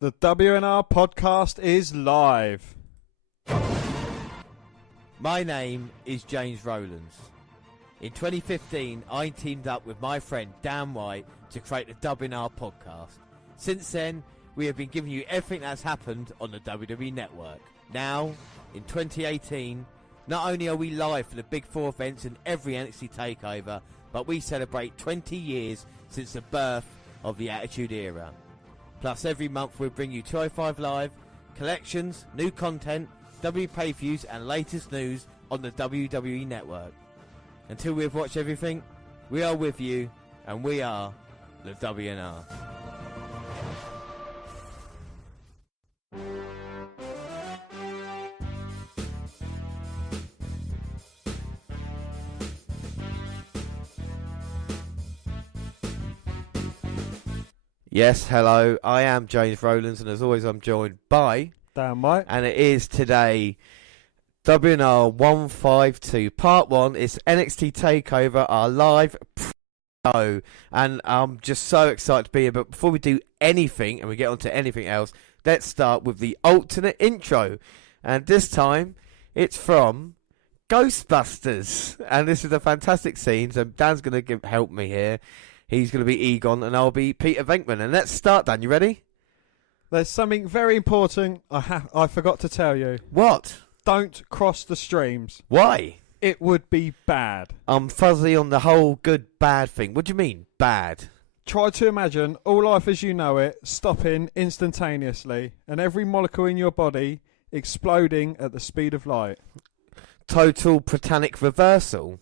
The WNR podcast is live. My name is James Rowlands. In 2015, I teamed up with my friend Dan White to create the WNR podcast. Since then, we have been giving you everything that's happened on the WWE Network. Now, in 2018, not only are we live for the Big Four events in every NXT Takeover, but we celebrate 20 years since the birth of the Attitude Era. Plus, every month we'll bring you 205 Live, collections, new content, W pay-per-views and latest news on the WWE Network. Until we've watched everything, we are with you, and we are the WNR. Yes, hello, I am James Rowlands, and as always I'm joined by Dan White. And it is today WNR152 Part 1. It's NXT Takeover, our live show. And I'm just so excited to be here. But before we do anything, and we get on to anything else, let's start with the alternate intro. And this time, it's from Ghostbusters. And this is a fantastic scene. So Dan's going to help me here. He's going to be Egon, and I'll be Peter Venkman. And let's start, Dan. You ready? There's something very important I forgot to tell you. What? Don't cross the streams. Why? It would be bad. I'm fuzzy on the whole good-bad thing. What do you mean, bad? Try to imagine all life as you know it stopping instantaneously and every molecule in your body exploding at the speed of light. Total protonic reversal.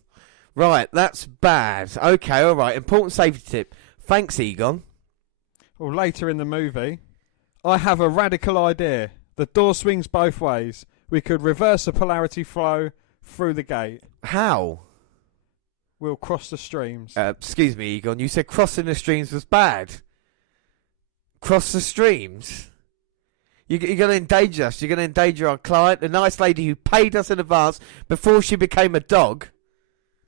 Right, that's bad. Okay, all right. Important safety tip. Thanks, Egon. Well, later in the movie, I have a radical idea. The door swings both ways. We could reverse the polarity flow through the gate. How? We'll cross the streams. Excuse me, Egon. You said crossing the streams was bad. Cross the streams? You're going to endanger us. You're going to endanger our client, the nice lady who paid us in advance before she became a dog.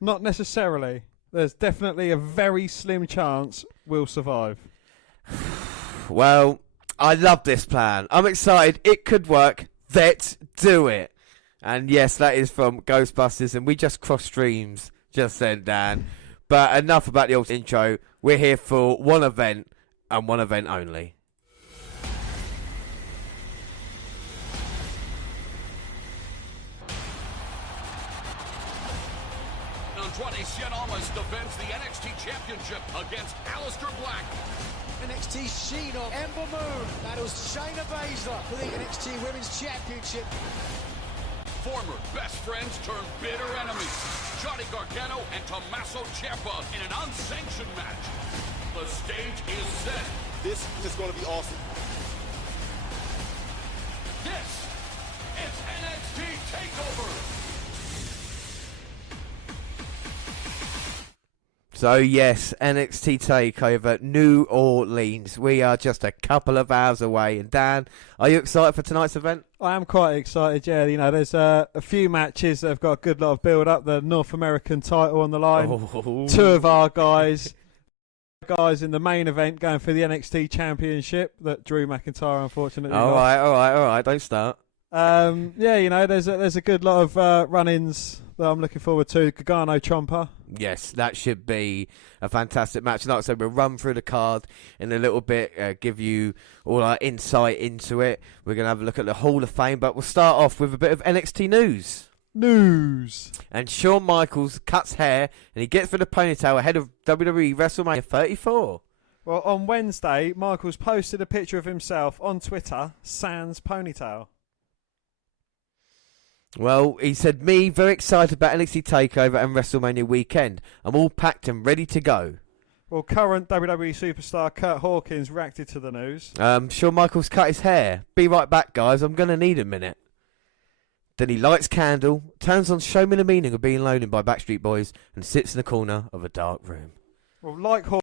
Not necessarily. There's definitely a very slim chance we'll survive. Well, I love this plan. I'm excited. It could work. Let's do it. And yes, that is from Ghostbusters, and we just crossed streams just then, Dan. But enough about the old intro. We're here for one event, and one event only. Andrade Cien Almas defends the NXT Championship against Aleister Black. NXT She-Hulk, Ember Moon battles Shayna Baszler for the NXT Women's Championship. Former best friends turned bitter enemies. Johnny Gargano and Tommaso Ciampa in an unsanctioned match. The stage is set. This is going to be awesome. This is NXT Takeover. So yes, NXT Takeover New Orleans. We are just a couple of hours away. And Dan, are you excited for tonight's event? I am quite excited, yeah. You know, there's a few matches that have got a good lot of build-up. The North American title on the line. Oh. Two of our guys in the main event going for the NXT Championship that Drew McIntyre unfortunately All right. Don't start. Yeah, you know, there's a good lot of run-ins that I'm looking forward to. Gargano Ciampa. Yes, that should be a fantastic match. Like I said, we'll run through the card in a little bit, give you all our insight into it. We're going to have a look at the Hall of Fame, but we'll start off with a bit of NXT news. And Shawn Michaels cuts hair, and he gets for the ponytail ahead of WWE WrestleMania 34. Well, on Wednesday, Michaels posted a picture of himself on Twitter, sans ponytail. Well, he said, me, very excited about NXT TakeOver and WrestleMania weekend. I'm all packed and ready to go. Well, current WWE superstar Kurt Hawkins reacted to the news. Shawn Michaels cut his hair. Be right back, guys. I'm going to need a minute. Then he lights candle, turns on Show Me the Meaning of Being Lonely by Backstreet Boys, and sits in the corner of a dark room. Well, like Hawkins,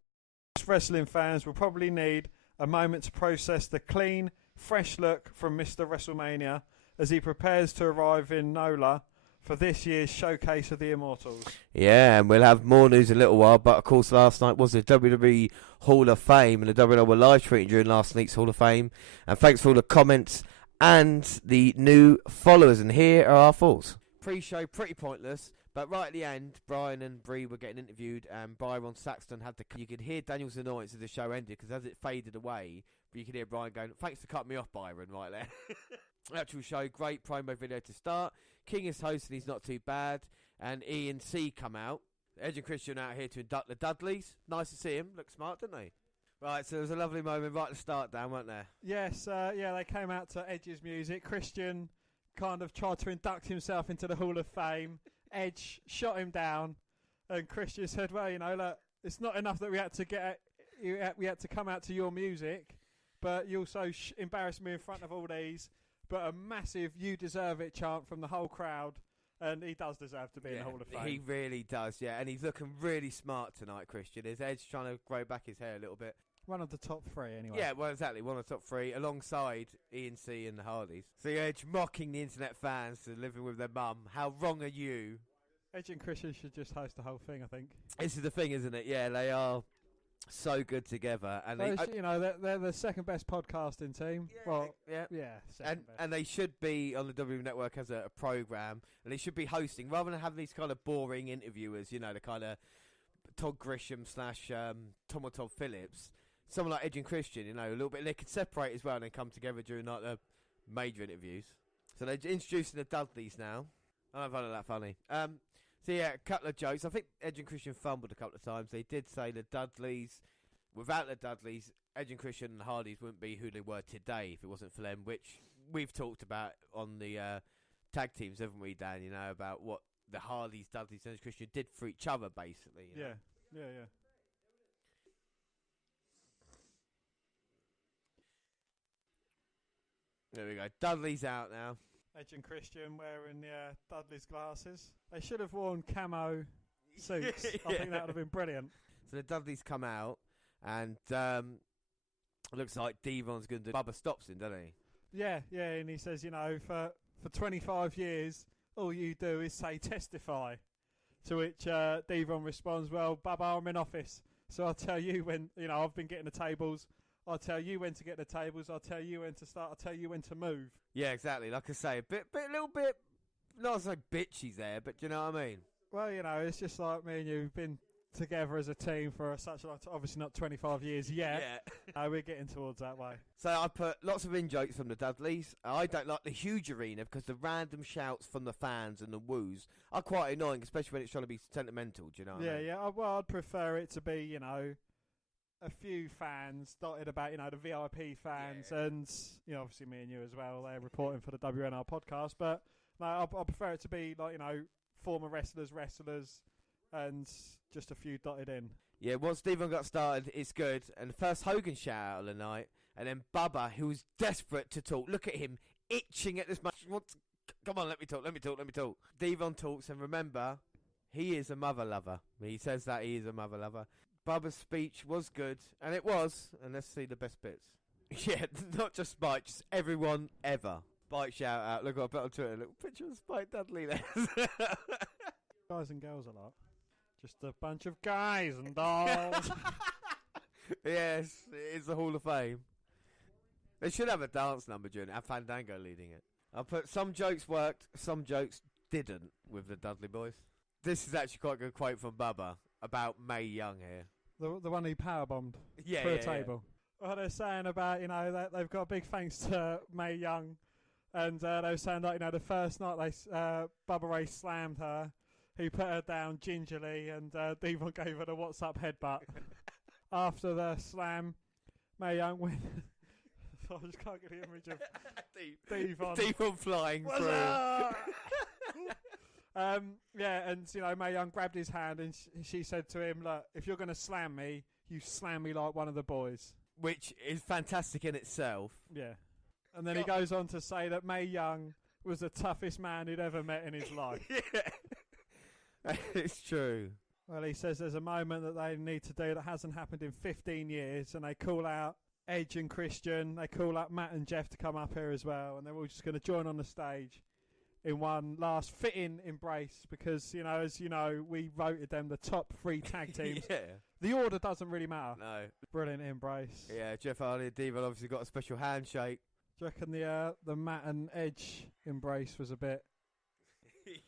wrestling fans will probably need a moment to process the clean, fresh look from Mr. WrestleMania as he prepares to arrive in Nola for this year's Showcase of the Immortals. Yeah, and we'll have more news in a little while. But of course, last night was the WWE Hall of Fame, and the WWE were live tweeting during last week's Hall of Fame. And thanks for all the comments and the new followers. And here are our thoughts. Pre-show, pretty pointless. But right at the end, Brian and Bree were getting interviewed, and Byron Saxton had to. You could hear Daniel's annoyance as the show ended, because as it faded away, you could hear Brian going, "Thanks for cutting me off, Byron," right there. Actual show, great promo video to start. King is hosting, he's not too bad. And E and C come out. Edge and Christian out here to induct the Dudleys. Nice to see him. Look smart, didn't they? Right, so there was a lovely moment right at the start, Dan, weren't there? Yes, they came out to Edge's music. Christian kind of tried to induct himself into the Hall of Fame. Edge shot him down, and Christian said, "Well, look, it's not enough that we had to come out to your music, but you also embarrassed me in front of all these." But a massive "you deserve it" chant from the whole crowd, and he does deserve to be in the Hall of Fame. He really does, yeah, and he's looking really smart tonight, Christian. Is Edge trying to grow back his hair a little bit? One of the top three, anyway. Yeah, well, exactly, one of the top three, alongside ENC and the Hardys. So Edge mocking the internet fans for living with their mum. How wrong are you? Edge and Christian should just host the whole thing, I think. This is the thing, isn't it? Yeah, they are so good together, and they're the second best podcasting team. And they should be on the WWE Network as a program, and they should be hosting rather than having these kind of boring interviewers. The kind of Todd Grisham / Tom or Todd Phillips. Someone like Edge and Christian, a little bit. They could separate as well and then come together during like the major interviews. So they're introducing the Dudleys now. I don't find that funny. So yeah, a couple of jokes. I think Edge and Christian fumbled a couple of times. They did say the Dudleys, without the Dudleys, Edge and Christian and the Hardys wouldn't be who they were today if it wasn't for them, which we've talked about on the tag teams, haven't we, Dan? About what the Hardys, Dudleys, and Edge and Christian did for each other, basically. Yeah. There we go. Dudley's out now. Edge and Christian wearing Dudley's glasses. They should have worn camo suits. I think that would have been brilliant. So the Dudleys come out, and looks like Devon's going to do. Bubba stops him, doesn't he? Yeah, and he says, for 25 years, all you do is say testify. To which Devon responds, "Well, Bubba, I'm in office, so I'll tell you when, I've been getting the tables. I'll tell you when to get the tables. I'll tell you when to start. I'll tell you when to move." Yeah, exactly. Like I say, a little bit, not so bitchy there, but do you know what I mean? Well, it's just like me and you've been together as a team for such a long time. Obviously not 25 years yet. Yeah. We're getting towards that way. So I put lots of in-jokes from the Dudleys. I don't like the huge arena because the random shouts from the fans and the woos are quite annoying, especially when it's trying to be sentimental, do you know what I mean? Yeah. Well, I'd prefer it to be, a few fans dotted about, the VIP fans, and obviously me and you as well. They're reporting for the WNR podcast, but no, I prefer it to be like former wrestlers, and just a few dotted in. Yeah, once Devon got started, it's good. And first Hogan shout out of the night, and then Bubba, who was desperate to talk. Look at him itching at this match. Come on, let me talk. Devon talks, and remember, he is a mother lover. He says that he is a mother lover. Bubba's speech was good, and it was, and let's see the best bits. Yeah, not just Spike, just everyone ever. Spike shout out. Look, I put on Twitter a little picture of Spike Dudley there. Guys and girls a lot. Just a bunch of guys and dolls. Yes, it is the Hall of Fame. They should have a dance number during it. Have Fandango leading it. I put some jokes worked, some jokes didn't with the Dudley boys. This is actually quite a good quote from Bubba about Mae Young here. The one who powerbombed through a table. Yeah. Well, they're saying about, that they've got a big thanks to Mae Young. And they were saying that, the first night Bubba Ray slammed her, he put her down gingerly, and Devon gave her the WhatsApp headbutt. After the slam, Mae Young went... I just can't get the image of Devon flying through. And Mae Young grabbed his hand and she said to him, "Look, if you're going to slam me, you slam me like one of the boys." Which is fantastic in itself. Yeah. And then he goes on to say that Mae Young was the toughest man he'd ever met in his life. Yeah. It's true. Well, he says there's a moment that they need to do that hasn't happened in 15 years, and they call out Edge and Christian, they call up Matt and Jeff to come up here as well, and they're all just going to join on the stage in one last fitting embrace because, you know, as you know, we voted them the top 3 tag teams. Yeah. The order doesn't really matter. No. Brilliant embrace. Yeah, Jeff Hardy and Devon obviously got a special handshake. Do you reckon the Matt and Edge embrace was a bit...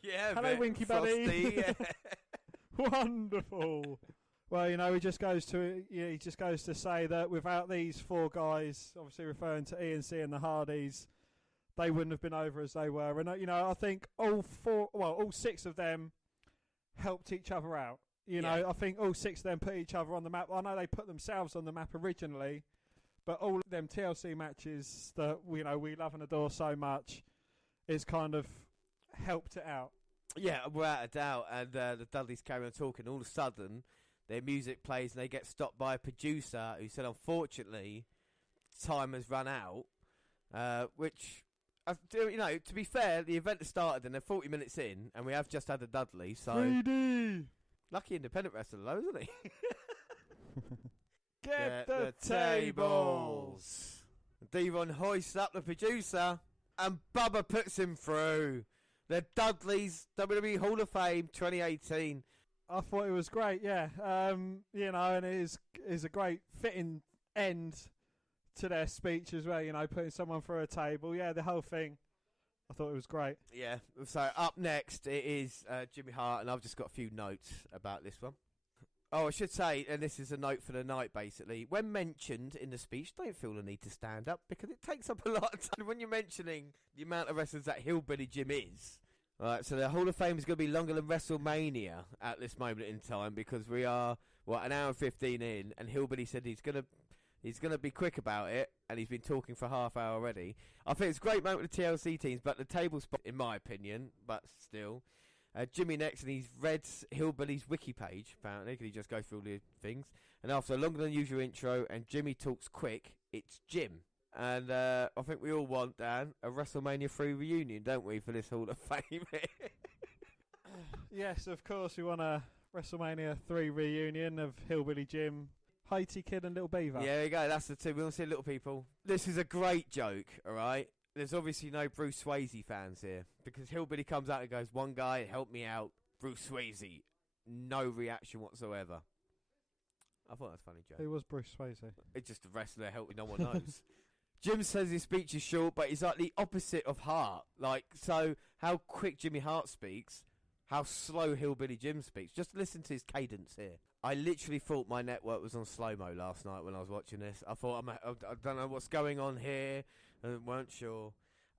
Yeah, hello, Winky frosty, buddy. yeah. Wonderful. Well, you know, he just goes to say that without these 4 guys, obviously referring to ENC and the Hardys, they wouldn't have been over as they were. And, you know, I think all 6 of them helped each other out. You know, I think all 6 of them put each other on the map. I know they put themselves on the map originally, but all of them TLC matches that, you know, we love and adore so much is kind of helped it out. Yeah, without a doubt. And the Dudleys carry on talking. All of a sudden, their music plays and they get stopped by a producer who said, unfortunately, time has run out. Which, you know, to be fair, the event has started and they're 40 minutes in and we have just had the Dudley. So 3D! Lucky independent wrestler, though, isn't he? Get the tables! Devon hoists up the producer and Bubba puts him through. The Dudleys WWE Hall of Fame 2018. I thought it was great, yeah. You know, and it is a great fitting end to their speech as well, you know, putting someone through a table. Yeah, the whole thing. I thought it was great. Yeah, so up next it is Jimmy Hart, and I've just got a few notes about this one. Oh, I should say, and this is a note for the night, basically. When mentioned in the speech, don't feel the need to stand up, because it takes up a lot of time when you're mentioning the amount of wrestlers that Hillbilly Jim is. Right, so the Hall of Fame is going to be longer than WrestleMania at this moment in time, because we are, an hour and 15 in, and Hillbilly said he's going to be quick about it, and he's been talking for half hour already. I think it's a great moment with the TLC teams, but the table spot, in my opinion, but still. Jimmy next, and he's read Hillbilly's wiki page, apparently, because he just go through all the things. And after a longer than usual intro, and Jimmy talks quick, it's Jim. And I think we all want, Dan, a WrestleMania 3 reunion, don't we, for this Hall of Fame? Yes, of course, we want a WrestleMania 3 reunion of Hillbilly Jim, Haiti Kid and Little Beaver. Yeah, there you go, that's the two. We want to see little people. This is a great joke, all right? There's obviously no Bruce Swayze fans here, because Hillbilly comes out and goes, one guy helped me out, Bruce Swayze. No reaction whatsoever. I thought that was a funny joke. Who was Bruce Swayze? It's just a wrestler helping no one knows. Jim says his speech is short, but he's like the opposite of Hart. Like, so how quick Jimmy Hart speaks, how slow Hillbilly Jim speaks. Just listen to his cadence here. I literally thought my network was on slow-mo last night when I was watching this. I thought, I don't know what's going on here. I weren't sure.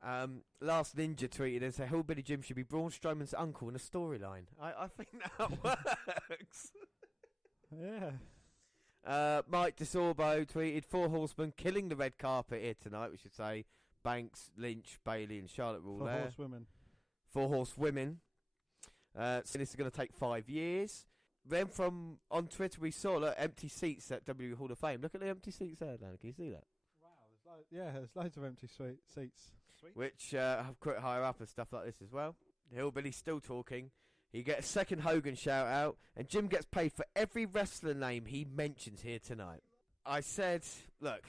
Last Ninja tweeted and said, Hillbilly Jim should be Braun Strowman's uncle in a storyline. I think that works. Yeah. Mike DeSorbo tweeted, 4 horsemen killing the red carpet here tonight. We should say Banks, Lynch, Bailey and Charlotte were all 4 there. horsewomen. 4 horsewomen. So this is going to take 5 years. Then from on Twitter we saw empty seats at WWE Hall of Fame. Look at the empty seats there, Dan. Can you see that? Wow, there's loads of empty seats. Which have quite higher up and stuff like this as well. Hillbilly's still talking. He gets a second Hogan shout out, and Jim gets paid for every wrestler name he mentions here tonight. I said, look,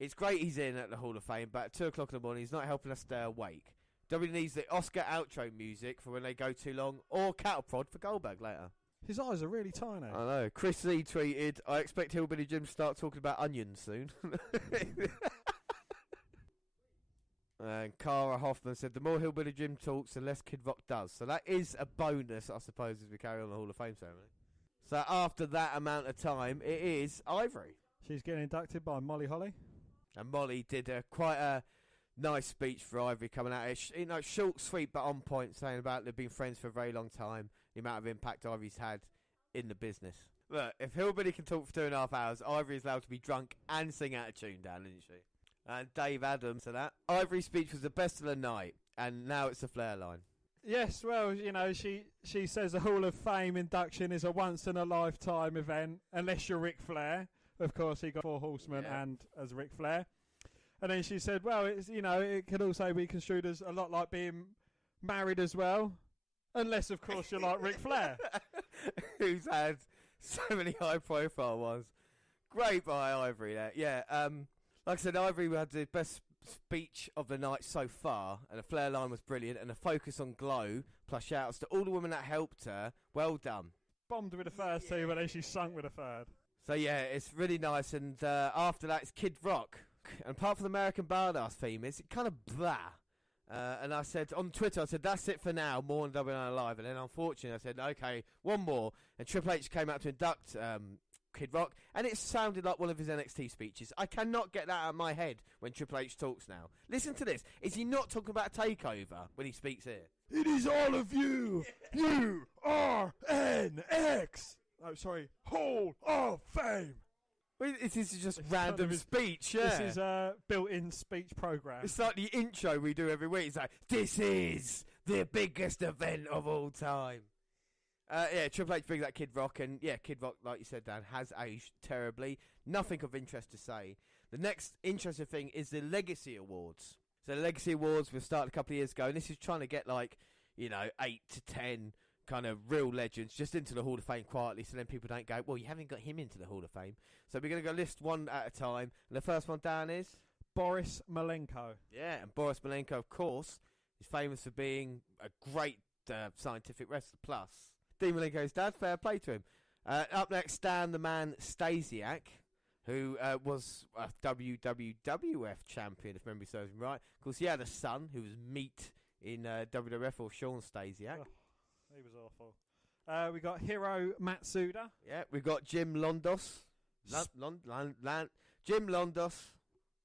it's great he's in at the Hall of Fame, but at 2 o'clock in the morning he's not helping us stay awake. W needs the Oscar outro music for when they go too long, or cattle prod for Goldberg later. His eyes are really tiny. I know. Chris Lee tweeted, I expect Hillbilly Jim to start talking about onions soon. And Cara Hoffman said, the more Hillbilly Jim talks, the less Kid Rock does. So that is a bonus, I suppose, as we carry on the Hall of Fame ceremony. So after that amount of time, it is Ivory. She's getting inducted by Molly Holly. And Molly did quite a nice speech for Ivory coming out. Short, sweet, but on point, saying about they've been friends for a very long time, the amount of impact Ivory's had in the business. Look, if Hillbilly can talk for 2.5 hours, Ivory's allowed to be drunk and sing out of tune, Dan, isn't she? And Dave Adams said that. Ivory's speech was the best of the night, and now it's the Flair line. Yes, well, you know, she says the Hall of Fame induction is a once-in-a-lifetime event, unless you're Ric Flair. Of course, he got 4 horsemen and as Ric Flair. And then she said, well, it's, you know, it could also be construed as a lot like being married as well, unless, of course, you're like Ric Flair. Who's had so many high-profile ones. Great by Ivory there. Yeah, like I said, Ivory had the best speech of the night so far, and the Flair line was brilliant, and the focus on Glow, plus shout-outs to all the women that helped her. Well done. Bombed with the first two, but then she sunk with the third. So yeah, it's really nice, and after that it's Kid Rock. And apart from the American Badass theme, it's kind of blah. And I said on Twitter, I said, that's it for now, more on Wnrlive. And then unfortunately I said, okay, one more. And Triple H came out to induct Kid Rock, and it sounded like one of his NXT speeches. I cannot get that out of my head when Triple H talks now. Listen to this. Is he not talking about Takeover when he speaks here? It is all of you. You are NX. Oh, sorry. Hall of Fame. Well, this is just random speech, yeah. This is a built-in speech program. It's like the intro we do every week. It's like, this is the biggest event of all time. Yeah, Triple H brings that Kid Rock, and yeah, Kid Rock, like you said, Dan, has aged terribly. Nothing of interest to say. The next interesting thing is the Legacy Awards. So the Legacy Awards were started a couple of years ago, and this is trying to get 8 to 10 kind of real legends just into the Hall of Fame quietly, so then people don't go, well, you haven't got him into the Hall of Fame. So we're going to go list one at a time, and the first one down is Boris Malenko. Yeah, and Boris Malenko, of course, is famous for being a great scientific wrestler. Plus, Dean Malenko's dad, fair play to him. Up next, Stan the Man Stasiak, who was a WWF champion, if memory serves me right. Of course, he had a son who was meat in WWF, or Sean Stasiak. Oh, he was awful. We got Hiro Matsuda. Yeah, we got Jim Londos. Jim Londos.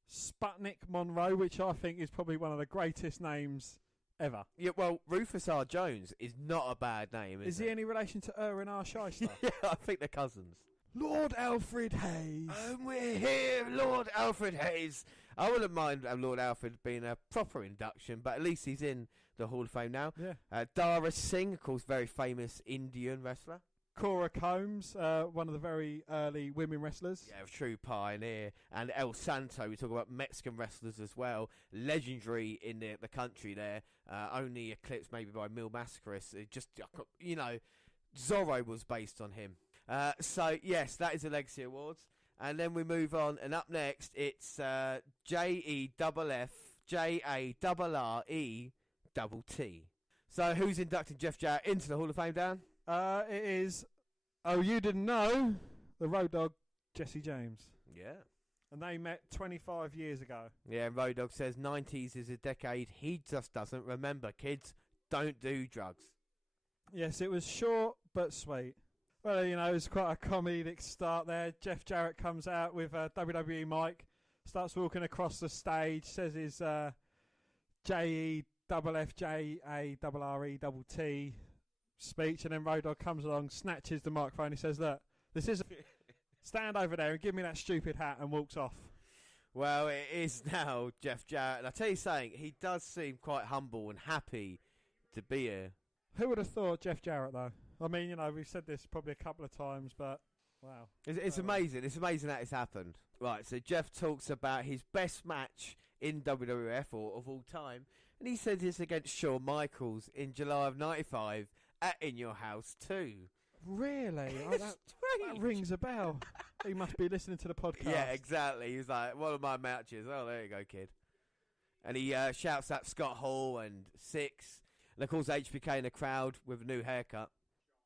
Sputnik Monroe, which I think is probably one of the greatest names ever. Yeah, well, Rufus R. Jones is not a bad name, is he any relation to Erwin R. Shyster? Yeah, I think they're cousins. Lord Alfred Hayes. And we're here, Lord Alfred Hayes. I wouldn't mind Lord Alfred being a proper induction, but at least he's in the Hall of Fame now. Yeah. Dara Singh, of course, very famous Indian wrestler. Cora Combs, one of the very early women wrestlers. Yeah, a true pioneer. And El Santo, we talk about Mexican wrestlers as well. Legendary in the country there. Only eclipsed maybe by Mil Mascaris. Zorro was based on him. So, yes, that is the Legacy Awards. And then we move on. And up next, it's JEFFJARRETT. So, who's inducting Jeff Jarrett into the Hall of Fame, Dan? It is, you didn't know, the Road Dogg, Jesse James. Yeah. And they met 25 years ago. Yeah, Road Dogg says 90s is a decade he just doesn't remember. Kids, don't do drugs. Yes, it was short but sweet. Well, it was quite a comedic start there. Jeff Jarrett comes out with a WWE mic, starts walking across the stage, says his JEFFJARRETT speech, and then Road Dogg comes along, snatches the microphone, he says, look, this is stand over there and give me that stupid hat, and walks off. Well, it is now Jeff Jarrett, and I tell you something, he does seem quite humble and happy to be here. Who would have thought Jeff Jarrett, though? I mean, we've said this probably a couple of times, but wow. It's amazing. It's amazing that it's happened. Right, so Jeff talks about his best match in WWF, or of all time, and he said this against Shawn Michaels in July of 95 at In Your House 2. Really? That rings a bell. He must be listening to the podcast. Yeah, exactly. He was like, one of my matches. Oh, there you go, kid. And he shouts at Scott Hall and Six. And, of course, HBK in the crowd with a new haircut.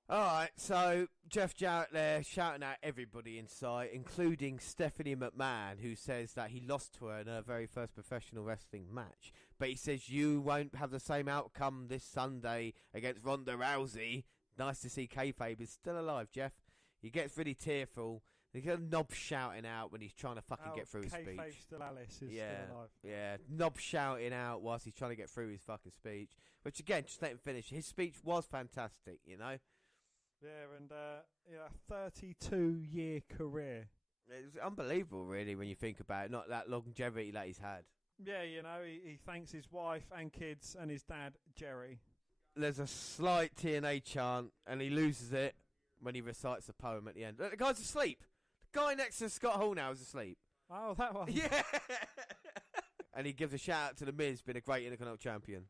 All right, so Jeff Jarrett there shouting at everybody in sight, including Stephanie McMahon, who says that he lost to her in her very first professional wrestling match. But he says, you won't have the same outcome this Sunday against Ronda Rousey. Nice to see kayfabe is still alive, Jeff. He gets really tearful. He gets Knob shouting out when he's trying to fucking get through his speech. Kayfabe still Alice is still alive. Yeah, Knob shouting out whilst he's trying to get through his fucking speech. Which, again, just let him finish. His speech was fantastic, Yeah, and a 32-year career. It's unbelievable, really, when you think about it. Not that longevity that he's had. Yeah, he thanks his wife and kids and his dad, Jerry. There's a slight TNA chant, and he loses it when he recites the poem at the end. Look, the guy's asleep. The guy next to Scott Hall now is asleep. Oh, that one. Yeah. And he gives a shout out to The Miz, being a great Intercontinental champion.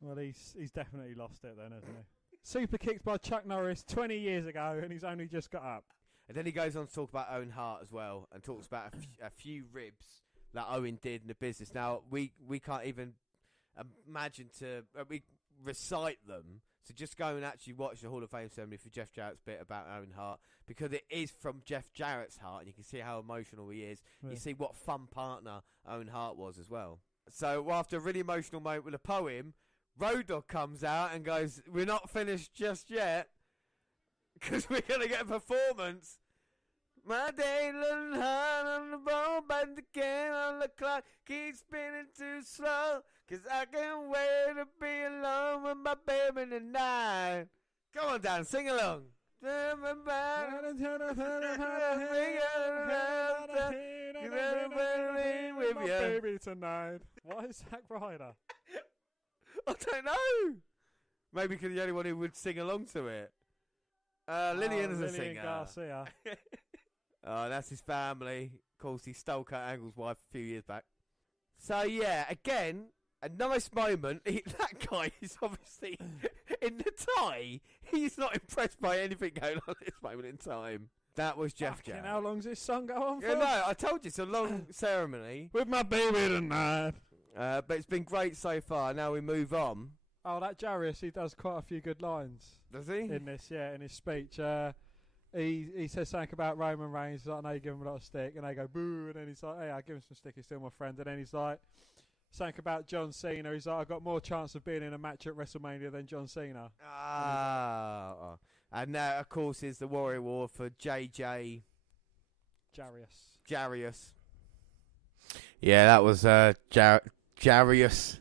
Well, he's definitely lost it then, hasn't he? Super kicked by Chuck Norris 20 years ago, and he's only just got up. And then he goes on to talk about Owen Hart as well, and talks about a few ribs that Owen did in the business. Now, we can't even imagine to recite them. So just go and actually watch the Hall of Fame ceremony for Jeff Jarrett's bit about Owen Hart, because it is from Jeff Jarrett's heart, and you can see how emotional he is. Yeah. You see what fun partner Owen Hart was as well. So after a really emotional moment with a poem, Road Dogg comes out and goes, "We're not finished just yet, because we're going to get a performance. My daily heart on the ball, but the can on the clock keeps spinning too slow, 'cause I can't wait to be alone with my baby tonight." Come on, Dan, sing along. With you. Baby tonight. Why is Zack Ryder? I don't know. Maybe because the only one who would sing along to it. Lillian is a singer. Garcia. Oh, that's his family. Of course, he stole Kurt Angle's wife a few years back. So, yeah, again, a nice moment. That guy is obviously, in the tie, he's not impressed by anything going on at this moment in time. That was Jeff Jarrett. How long's this song go on for? Yeah, no, I told you, it's a long ceremony. With my baby tonight. But it's been great so far. Now we move on. Oh, that Jarrett, he does quite a few good lines. Does he? In this, yeah, in his speech. He says something about Roman Reigns. He's like, "I know you give him a lot of stick," and they go boo, and then he's like, "Hey, I give him some stick. He's still my friend." And then he's like, something about John Cena. He's like, "I got more chance of being in a match at WrestleMania than John Cena." And now, of course, is the Warrior Award for JJ Jarrius. Yeah, that was Jarrius.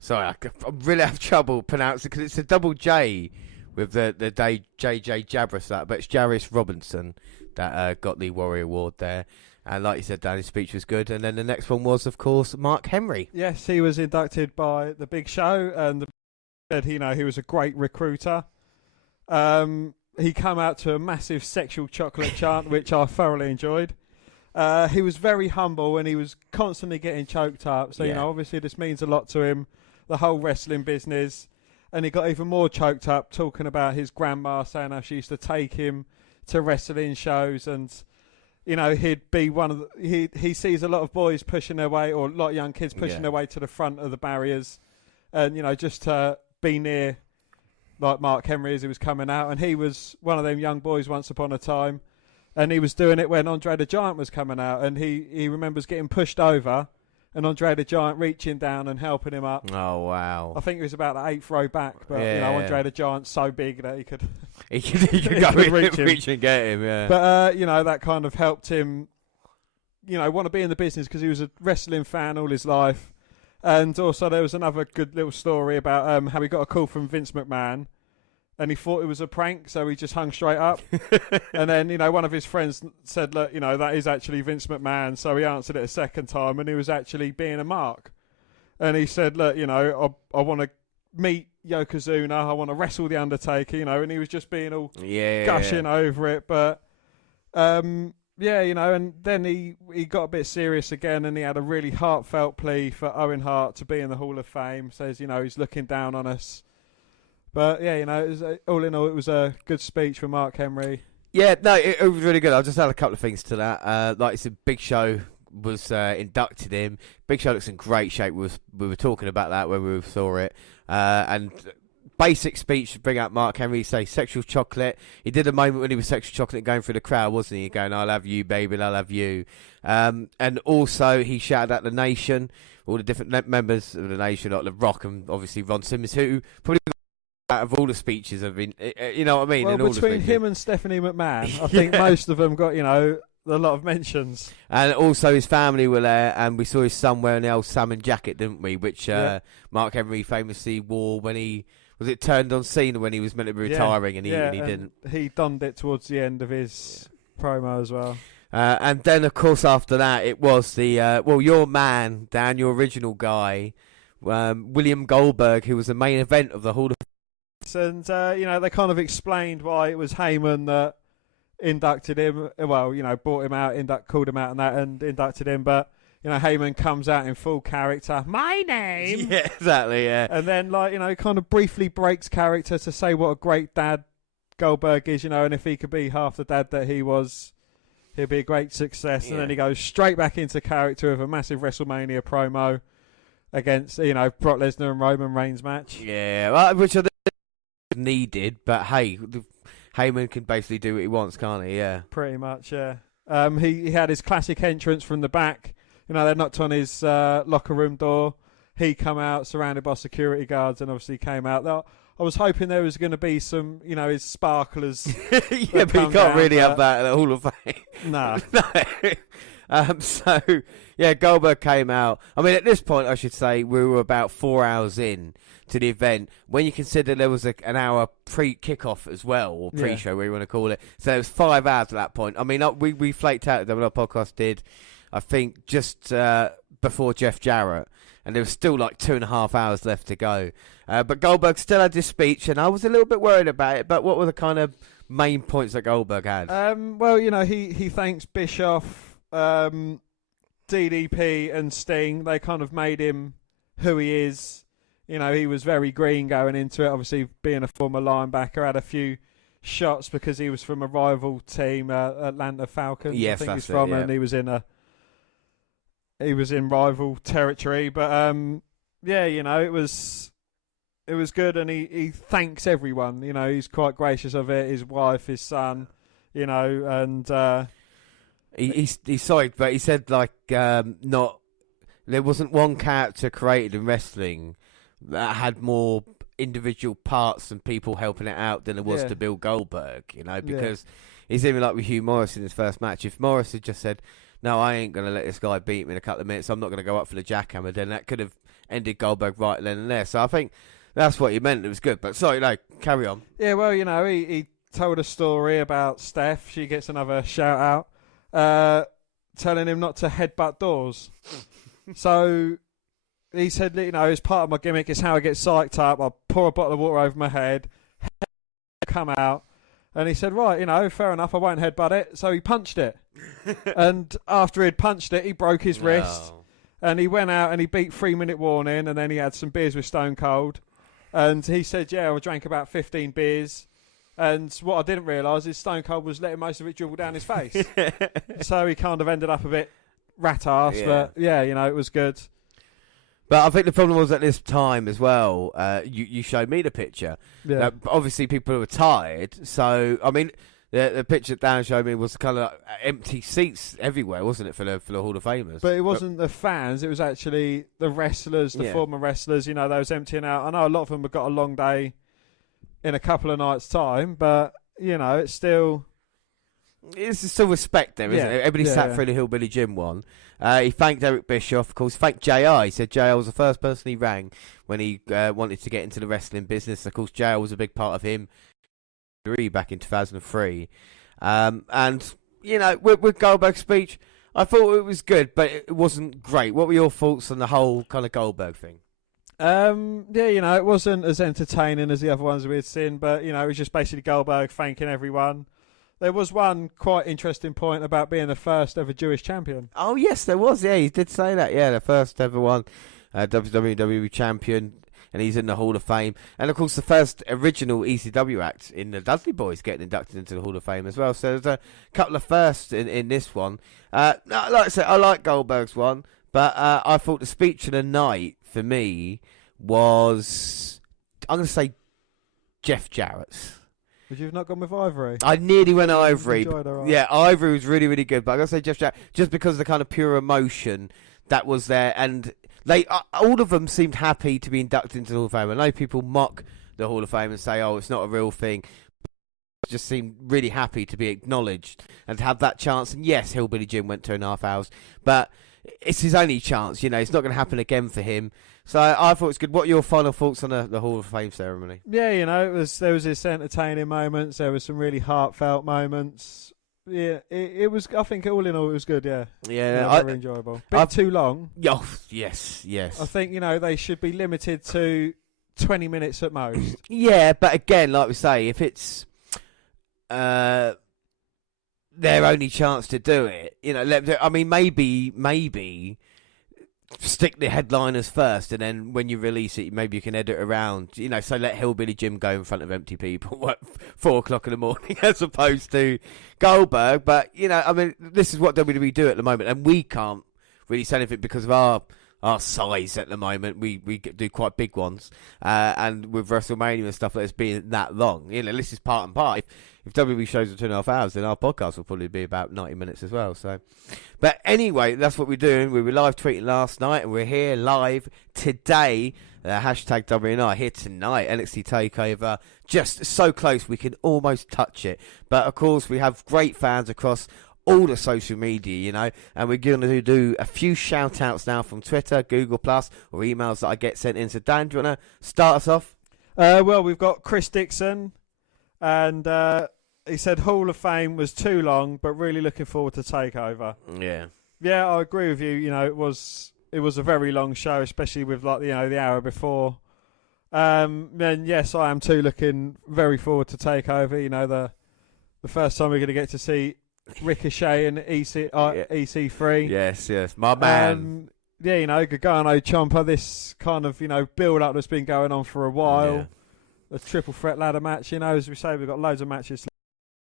Sorry, I really have trouble pronouncing because it's a double J. With the JJ Jabris, but it's Jarvis Robinson that got the Warrior Award there. And like you said, Danny's speech was good. And then the next one was, of course, Mark Henry. Yes, he was inducted by The Big Show, and said he was a great recruiter. He came out to a massive sexual chocolate chant, which I thoroughly enjoyed. He was very humble, and he was constantly getting choked up. So, obviously this means a lot to him, the whole wrestling business. And he got even more choked up talking about his grandma, saying how she used to take him to wrestling shows. And, he'd be one of the... He sees a lot of boys pushing their way, or a lot of young kids pushing their way to the front of the barriers. And, just to be near, like Mark Henry as he was coming out. And he was one of them young boys once upon a time. And he was doing it when Andre the Giant was coming out. And he remembers getting pushed over. And Andre the Giant reaching down and helping him up. Oh, wow. I think it was about the 8th row back. But, Andre the Giant's so big that he could... he could go reach and get him, yeah. But, that kind of helped him, want to be in the business because he was a wrestling fan all his life. And also there was another good little story about how he got a call from Vince McMahon. And he thought it was a prank, so he just hung straight up. And then, one of his friends said, look, that is actually Vince McMahon. So he answered it a second time, and he was actually being a mark. And he said, look, I want to meet Yokozuna. I want to wrestle The Undertaker, and he was just being all gushing over it. But, and then he got a bit serious again, and he had a really heartfelt plea for Owen Hart to be in the Hall of Fame. Says, he's looking down on us. But, it was, all in all, it was a good speech from Mark Henry. Yeah, no, it was really good. I'll just add a couple of things to that. Like I said, Big Show was inducted in. Big Show looks in great shape. We were talking about that when we saw it. And basic speech to bring out Mark Henry, say sexual chocolate. He did a moment when he was sexual chocolate going through the crowd, wasn't he? Going, "I'll have you, baby, and I'll have you." And also he shouted at the nation, all the different members of the nation, like The Rock and obviously Ron Simmons, who probably... out of all the speeches have been, you know what I mean? Well, between him and Stephanie McMahon, I think most of them got, a lot of mentions. And also his family were there, and we saw his son wearing the old salmon jacket, didn't we? Which Mark Henry famously wore when he turned on Cena when he was meant to be retiring, and he didn't. He donned it towards the end of his promo as well. And then, of course, after that, it was the your man, Dan, your original guy, William Goldberg, who was the main event of the Hall of Fame. And, they kind of explained why it was Heyman that inducted him. Well, brought him out, called him out and inducted him. But, Heyman comes out in full character. My name! Yeah, exactly, yeah. And then, kind of briefly breaks character to say what a great dad Goldberg is, and if he could be half the dad that he was he'll be a great success. Yeah. And then he goes straight back into character with a massive WrestleMania promo against, Brock Lesnar and Roman Reigns match. Yeah, well, which I think needed, but hey, Heyman can basically do what he wants, can't he? Yeah. Pretty much, yeah. He had his classic entrance from the back. They knocked on his locker room door. He come out surrounded by security guards and obviously came out. I was hoping there was going to be some, his sparklers. Yeah, but you can't really have that at the Hall of Fame. No. So, yeah, Goldberg came out. I mean, at this point, I should say, we were about 4 hours in to the event. When you consider there was an hour pre-kickoff as well, or pre-show, whatever you want to call it. So it was 5 hours at that point. I mean, we flaked out, the WNR podcast did, I think, just before Jeff Jarrett. And there was still like 2.5 hours left to go. But Goldberg still had his speech, and I was a little bit worried about it. But what were the kind of main points that Goldberg had? Well, he thanks Bischoff, DDP and Sting. They kind of made him who he is. He was very green going into it. Obviously, being a former linebacker, had a few shots because he was from a rival team, Atlanta Falcons. Yes, I think that's he's from, it, yeah. and he was in rival territory. But it was good, and he thanks everyone. He's quite gracious of it. His wife, his son, and. He's sorry, but he said there wasn't one character created in wrestling that had more individual parts and people helping it out than it was to Bill Goldberg, because he's even like with Hugh Morris in his first match. If Morris had just said, no, I ain't going to let this guy beat me in a couple of minutes, I'm not going to go up for the jackhammer, then that could have ended Goldberg right then and there. So I think that's what he meant. It was good, but sorry, carry on. Yeah, well, he told a story about Steph. She gets another shout out. Telling him not to headbutt doors. So he said, it's part of my gimmick. It's how I get psyched up. I pour a bottle of water over my head, come out. And he said, right, fair enough. I won't headbutt it. So he punched it. And after he'd punched it, he broke his wrist. And he went out and he beat 3-minute warning. And then he had some beers with Stone Cold. And he said, I drank about 15 beers. And what I didn't realise is Stone Cold was letting most of it dribble down his face. So he kind of ended up a bit rat-ass. Yeah. But, it was good. But I think the problem was at this time as well, you showed me the picture. Yeah. Obviously, people were tired. So, I mean, the picture Dan showed me was kind of empty seats everywhere, wasn't it, for the Hall of Famers? But it wasn't the fans. It was actually the wrestlers, the former wrestlers. They was emptying out. I know a lot of them have got a long day in a couple of nights' time, but, it's still... It's still respect there, isn't it? Everybody sat through the Hillbilly Jim one. He thanked Eric Bischoff, of course, thanked JR. He said JR was the first person he rang when he wanted to get into the wrestling business. Of course, JR was a big part of him back in 2003. And, with Goldberg's speech, I thought it was good, but it wasn't great. What were your thoughts on the whole kind of Goldberg thing? It wasn't as entertaining as the other ones we had seen, but, it was just basically Goldberg thanking everyone. There was one quite interesting point about being the first ever Jewish champion. Oh, yes, there was. Yeah, he did say that. Yeah, the first ever one, WWE champion, and he's in the Hall of Fame. And, of course, the first original ECW act in the Dudley Boys getting inducted into the Hall of Fame as well. So there's a couple of firsts in this one. Like I said, I like Goldberg's one, but I thought the speech of the night, for me, was, I'm going to say, Jeff Jarrett's. Would you have not gone with Ivory? I nearly went Ivory. Right? Yeah, Ivory was really, really good. But I got to say Jeff Jarrett, just because of the kind of pure emotion that was there. And they all of them seemed happy to be inducted into the Hall of Fame. I know people mock the Hall of Fame and say, oh, it's not a real thing. Just seemed really happy to be acknowledged and to have that chance. And yes, Hillbilly Jim went 2.5 hours. But it's his only chance. It's not going to happen again for him. So I thought it was good. What are your final thoughts on the Hall of Fame ceremony? Yeah, there was this entertaining moments. There was some really heartfelt moments. Yeah, it was. I think all in all, it was good. Yeah, very enjoyable. Too long. Oh, yes. I think they should be limited to 20 minutes at most. Yeah, but again, like we say, if it's their only chance to do it, I mean, maybe stick the headliners first, and then when you release it, maybe you can edit around, so let Hillbilly Jim go in front of empty people at 4 o'clock in the morning as opposed to Goldberg. But, this is what WWE do at the moment, and we can't really say anything because of our size at the moment. We do quite big ones, and with WrestleMania and stuff like this being that long, this is part and part. If WWE shows are 2.5 hours, then our podcast will probably be about 90 minutes as well. So, but anyway, that's what we're doing. We were live tweeting last night, and we're here live today. Hashtag WNR here tonight. NXT Takeover, just so close we can almost touch it. But of course, we have great fans across all the social media, and we're going to do a few shout outs now from Twitter, Google Plus, or emails that I get sent in. So Dan, do you want to start us off? Well, we've got Chris Dixon, and he said Hall of Fame was too long, but really looking forward to Takeover. Yeah, I agree with you. It was a very long show, especially with the hour before. And yes, I am too looking very forward to Takeover. The first time we're going to get to see Ricochet and EC3. Yes, my man. Gargano, Ciampa, this kind of, build up that's been going on for a while. Yeah. A triple threat ladder match, as we say, we've got loads of matches.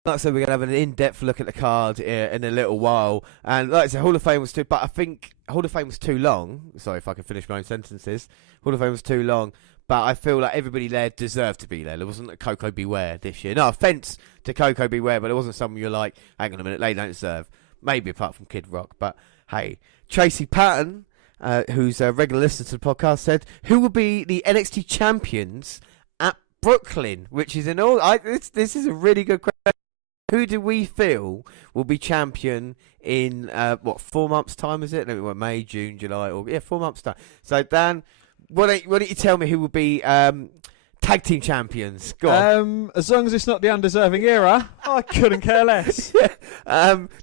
Like I said, we're going to have an in-depth look at the card in a little while. And like I said, Hall of Fame was too... But I think Hall of Fame was too long. Sorry if I can finish my own sentences. Hall of Fame was too long. But I feel like everybody there deserved to be there. There wasn't a Coco Beware this year. No offence to Coco Beware, but it wasn't someone you're like, hang on a minute, they don't deserve. Maybe apart from Kid Rock. But hey, Tracy Patton, who's a regular listener to the podcast, said, who will be the NXT champions at Brooklyn? Which is in all... This is a really good question. Who do we feel will be champion in, 4 months' time, is it? No, May, June, July, August. 4 months' time. So, Dan, why don't you tell me who will be tag team champions? Go on. As long as it's not the undeserving era, I couldn't care less.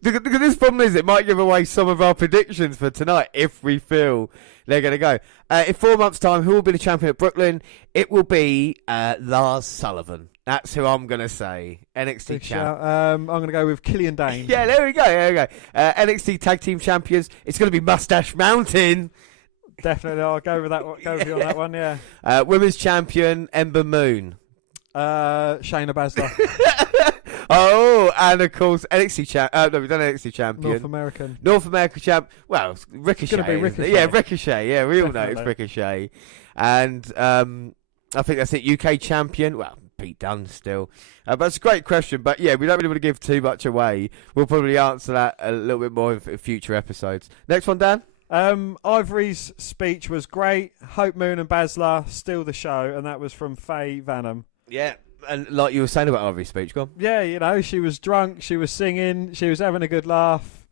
Because this problem is it might give away some of our predictions for tonight if we feel they're going to go. In 4 months' time, who will be the champion at Brooklyn? It will be Lars Sullivan. That's who I'm going to say. NXT champ. I'm going to go with Killian Dane. Yeah, there we go. NXT Tag Team Champions. It's going to be Mustache Mountain. Definitely, I'll go with that. Go with you on that one. Yeah. Women's Champion Ember Moon. Shayna Baszler. Oh, and of course NXT champ. No, we've done NXT champion. North American champ. Well, Ricochet. It's going to be Ricochet. Yeah, Ricochet. Yeah, we all know it's Ricochet. And I think that's it. UK champion. Well, Pete Dunne still. But it's a great question. But yeah, we don't really want to give too much away. We'll probably answer that a little bit more in future episodes. Next one, Dan. Ivory's speech was great. Hope Moon and Baszler steal the show, and that was from Faye Vanham. Yeah, and like you were saying about Ivory's speech, go on. Yeah, she was drunk, she was singing, she was having a good laugh.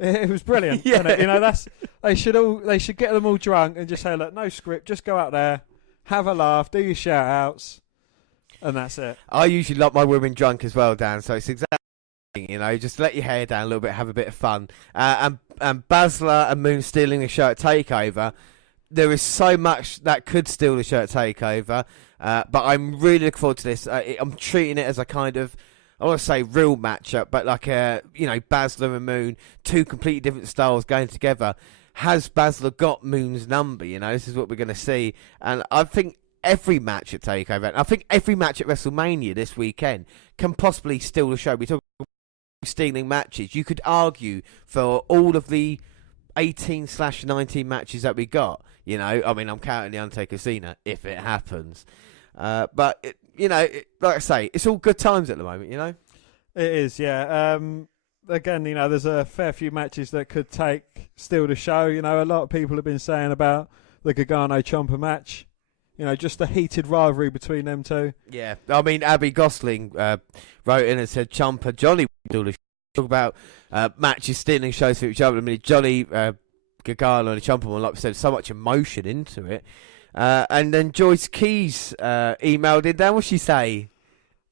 It was brilliant. Yeah. Wasn't it? They should get them all drunk and just say, look, no script, just go out there, have a laugh, do your shout outs, and that's it. I usually like my women drunk as well, Dan. So it's exactly. Just let your hair down a little bit, have a bit of fun. And Baszler and Moon stealing the show at Takeover. There is so much that could steal the show at Takeover, but I'm really looking forward to this. I'm treating it as a kind of, I want to say real matchup, but like Baszler and Moon, two completely different styles going together. Has Baszler got Moon's number? This is what we're going to see, and I think every match at Takeover, and I think every match at WrestleMania this weekend can possibly steal the show. We talk stealing matches. You could argue for all of the 18/19 matches that we got. I'm counting the Undertaker Cena if it happens. But like I say, it's all good times at the moment. It is, yeah. Again, there's a fair few matches that could steal the show. A lot of people have been saying about the Gargano Ciampa match. Just a heated rivalry between them two. Yeah, I mean, Abby Gosling wrote in and said Ciampa Johnny talk about matches stealing shows for each other. I mean, Johnny Gargano and Ciampa one, like we said, so much emotion into it. And then Joyce Keys emailed in. Dan, what'd she say?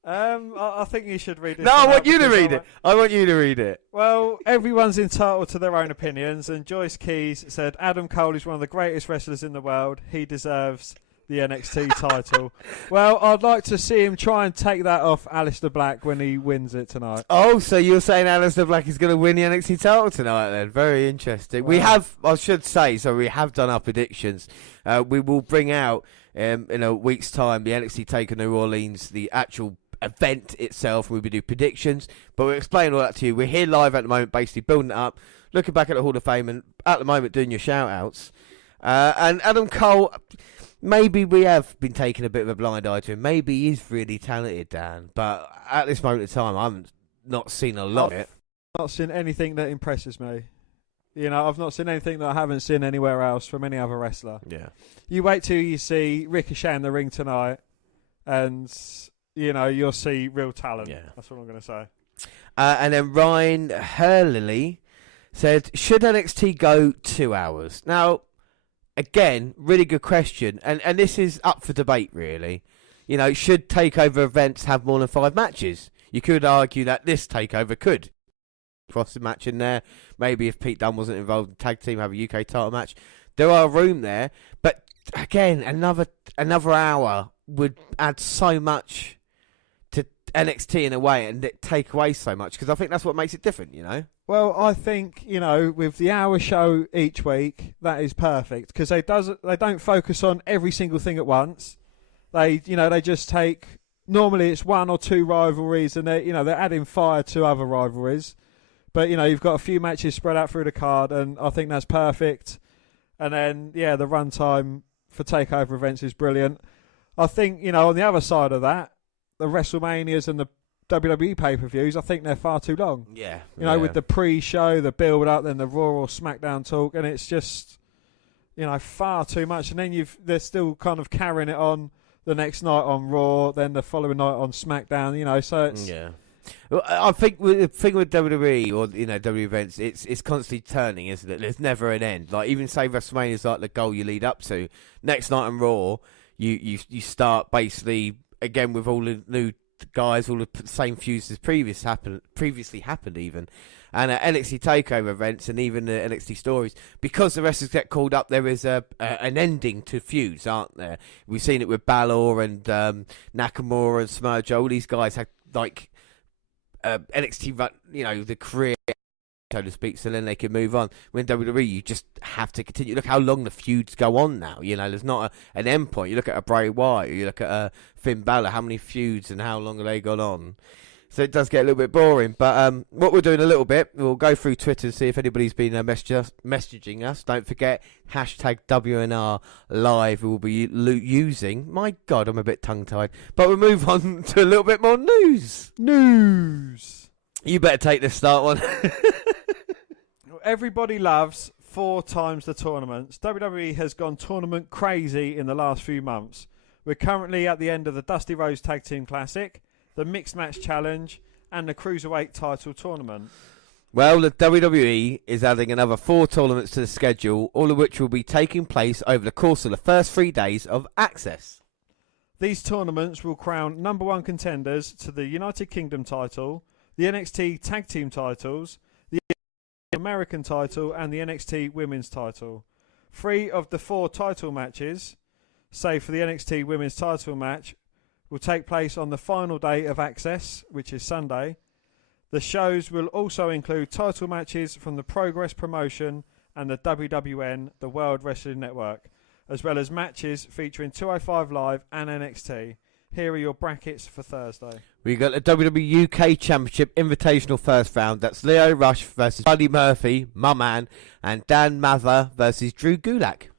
I think you should read it. No, I want you to read it. I want you to read it. Well, everyone's entitled to their own opinions, and Joyce Keys said Adam Cole is one of the greatest wrestlers in the world. He deserves the NXT title. Well, I'd like to see him try and take that off Aleister Black when he wins it tonight. Oh, so you're saying Aleister Black is going to win the NXT title tonight then? Very interesting. We have done our predictions. We will bring out, in a week's time, the NXT Takeover New Orleans, the actual event itself. We'll do predictions, but we'll explain all that to you. We're here live at the moment, basically building it up, looking back at the Hall of Fame, and at the moment doing your shout-outs. And Adam Cole... Maybe we have been taking a bit of a blind eye to him. Maybe he's really talented, Dan. But at this moment in time, I've not seen a lot of it. I've not seen anything that impresses me. You know, I've not seen anything that I haven't seen anywhere else from any other wrestler. Yeah. You wait till you see Ricochet in the ring tonight, and, you know, you'll see real talent. Yeah. That's what I'm going to say. And then Ryan Hurley said, should NXT go 2 hours? Now... Again, really good question, and this is up for debate, really. You know, should takeover events have more than 5 matches? You could argue that this takeover could. Cross the match in there. Maybe if Pete Dunne wasn't involved in tag team, have a UK title match. There are room there, but again, another hour would add so much to NXT in a way, and it take away so much, because I think that's what makes it different, you know? Well, I think, you know, with the hour show each week, that is perfect, because they don't focus on every single thing at once. They just take, normally it's 1 or 2 rivalries, and they're adding fire to other rivalries. But, you know, you've got a few matches spread out through the card, and I think that's perfect. And then, yeah, the runtime for takeover events is brilliant. I think, you know, on the other side of that, the WrestleManias and the WWE pay-per-views, I think they're far too long. Yeah. You know, with the pre-show, the build-up, then the Raw or SmackDown talk, and it's just, you know, far too much. And then they're still kind of carrying it on the next night on Raw, then the following night on SmackDown, you know, so it's... Yeah. Well, I think the thing with WWE or, you know, WWE events, it's constantly turning, isn't it? There's never an end. Like, even say WrestleMania is like the goal you lead up to. Next night on Raw, you start basically, again, with all the new guys, all the same feuds as previously happened even, and NXT Takeover events and even the NXT stories, because the wrestlers get called up, there is an ending to feuds, aren't there? We've seen it with Balor and Nakamura and Samoa Joe. All these guys had like NXT, you know, the career, so to speak, so then they can move on. When WWE, you just have to continue. Look how long the feuds go on now. You know, there's not an end point. You look at a Bray Wyatt, you look at a Finn Balor, how many feuds and how long have they gone on? So it does get a little bit boring. But what we're doing a little bit, we'll go through Twitter and see if anybody's been messaging us. Don't forget, hashtag WNR Live we'll be using. My God, I'm a bit tongue-tied. But we'll move on to a little bit more news. You better take this start one. Everybody loves 4 times the tournaments. WWE has gone tournament crazy in the last few months. We're currently at the end of the Dusty Rhodes Tag Team Classic, the Mixed Match Challenge, and the Cruiserweight Title Tournament. Well, the WWE is adding another 4 tournaments to the schedule, all of which will be taking place over the course of the first 3 days of Access. These tournaments will crown number 1 contenders to the United Kingdom title, the NXT Tag Team titles, the American title, and the NXT Women's title. 3 of the 4 title matches, save for the NXT Women's title match, will take place on the final day of Access, which is Sunday. The shows will also include title matches from the Progress promotion and the WWN, the World Wrestling Network, as well as matches featuring 205 Live and NXT. Here are your brackets for Thursday. We got the WWE UK Championship Invitational first round. That's Leo Rush versus Buddy Murphy, my man, and Dan Mather versus Drew Gulak.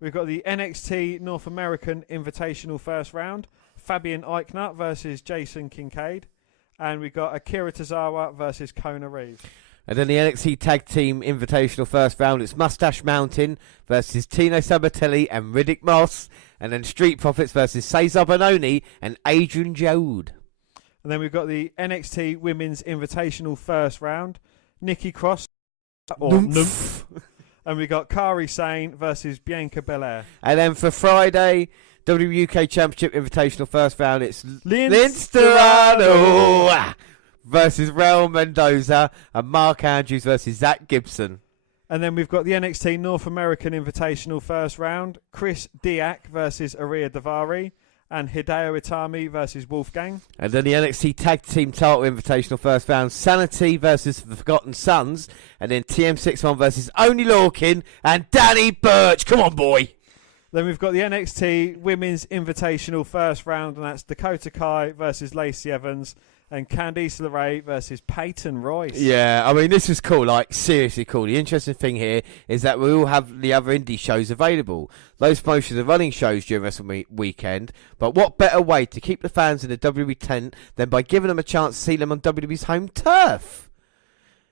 We've got the NXT North American Invitational first round. Fabian Eichner versus Jason Kincaid. And we've got Akira Tozawa versus Kona Reeves. And then the NXT Tag Team Invitational first round, it's Mustache Mountain versus Tino Sabatelli and Riddick Moss. And then Street Profits versus Cesar Bononi and Adrian Jode. And then we've got the NXT Women's Invitational first round. Nikki Cross. Or Nymph. And we've got Kairi Sane versus Bianca Belair. And then for Friday, WUK Championship Invitational first round, it's Lince Dorado versus Raul Mendoza and Mark Andrews versus Zach Gibson. And then we've got the NXT North American Invitational first round. Chris Diak versus Aria Davari. And Hideo Itami versus Wolfgang. And then the NXT Tag Team Title Invitational first round. Sanity versus the Forgotten Sons. And then TM61 versus Oney Lorcan and Danny Burch. Come on, boy. Then we've got the NXT Women's Invitational first round. And that's Dakota Kai versus Lacey Evans. And Candice LeRae versus Peyton Royce. Yeah, I mean, this is cool, like, seriously cool. The interesting thing here is that we all have the other indie shows available. Those promotions are running shows during WrestleMania weekend, but what better way to keep the fans in the WWE tent than by giving them a chance to see them on WWE's home turf?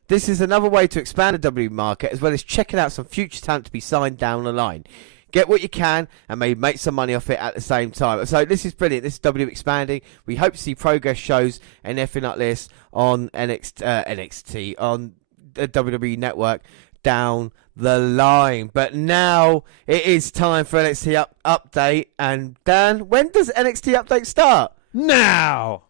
This is another way to expand the WWE market, as well as checking out some future talent to be signed down the line. Get what you can and maybe make some money off it at the same time. So this is brilliant. This is WWE expanding. We hope to see progress shows and everything like this on NXT, on the WWE Network down the line. But now it is time for NXT update. And Dan, when does NXT update start? Now!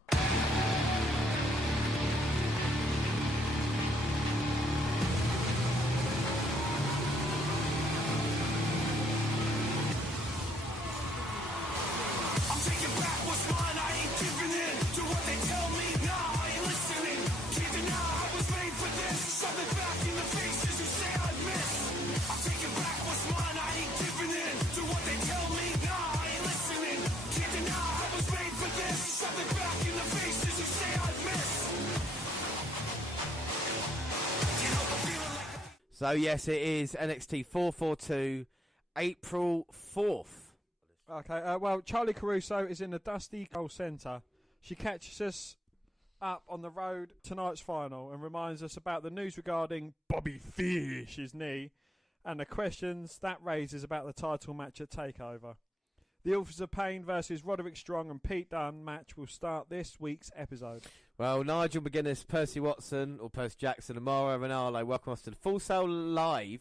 So yes, it is NXT 442, April 4th. Okay, well, Charlie Caruso is in the Dusty Gold Centre. She catches us up on the road tonight's final and reminds us about the news regarding Bobby Fish's knee and the questions that raises about the title match at TakeOver. The Authors of Pain versus Roderick Strong and Pete Dunne match will start this week's episode. Well, Nigel McGuinness, Percy Watson, or Percy Jackson, and Mauro Ranallo welcome us to the Full Sail Live,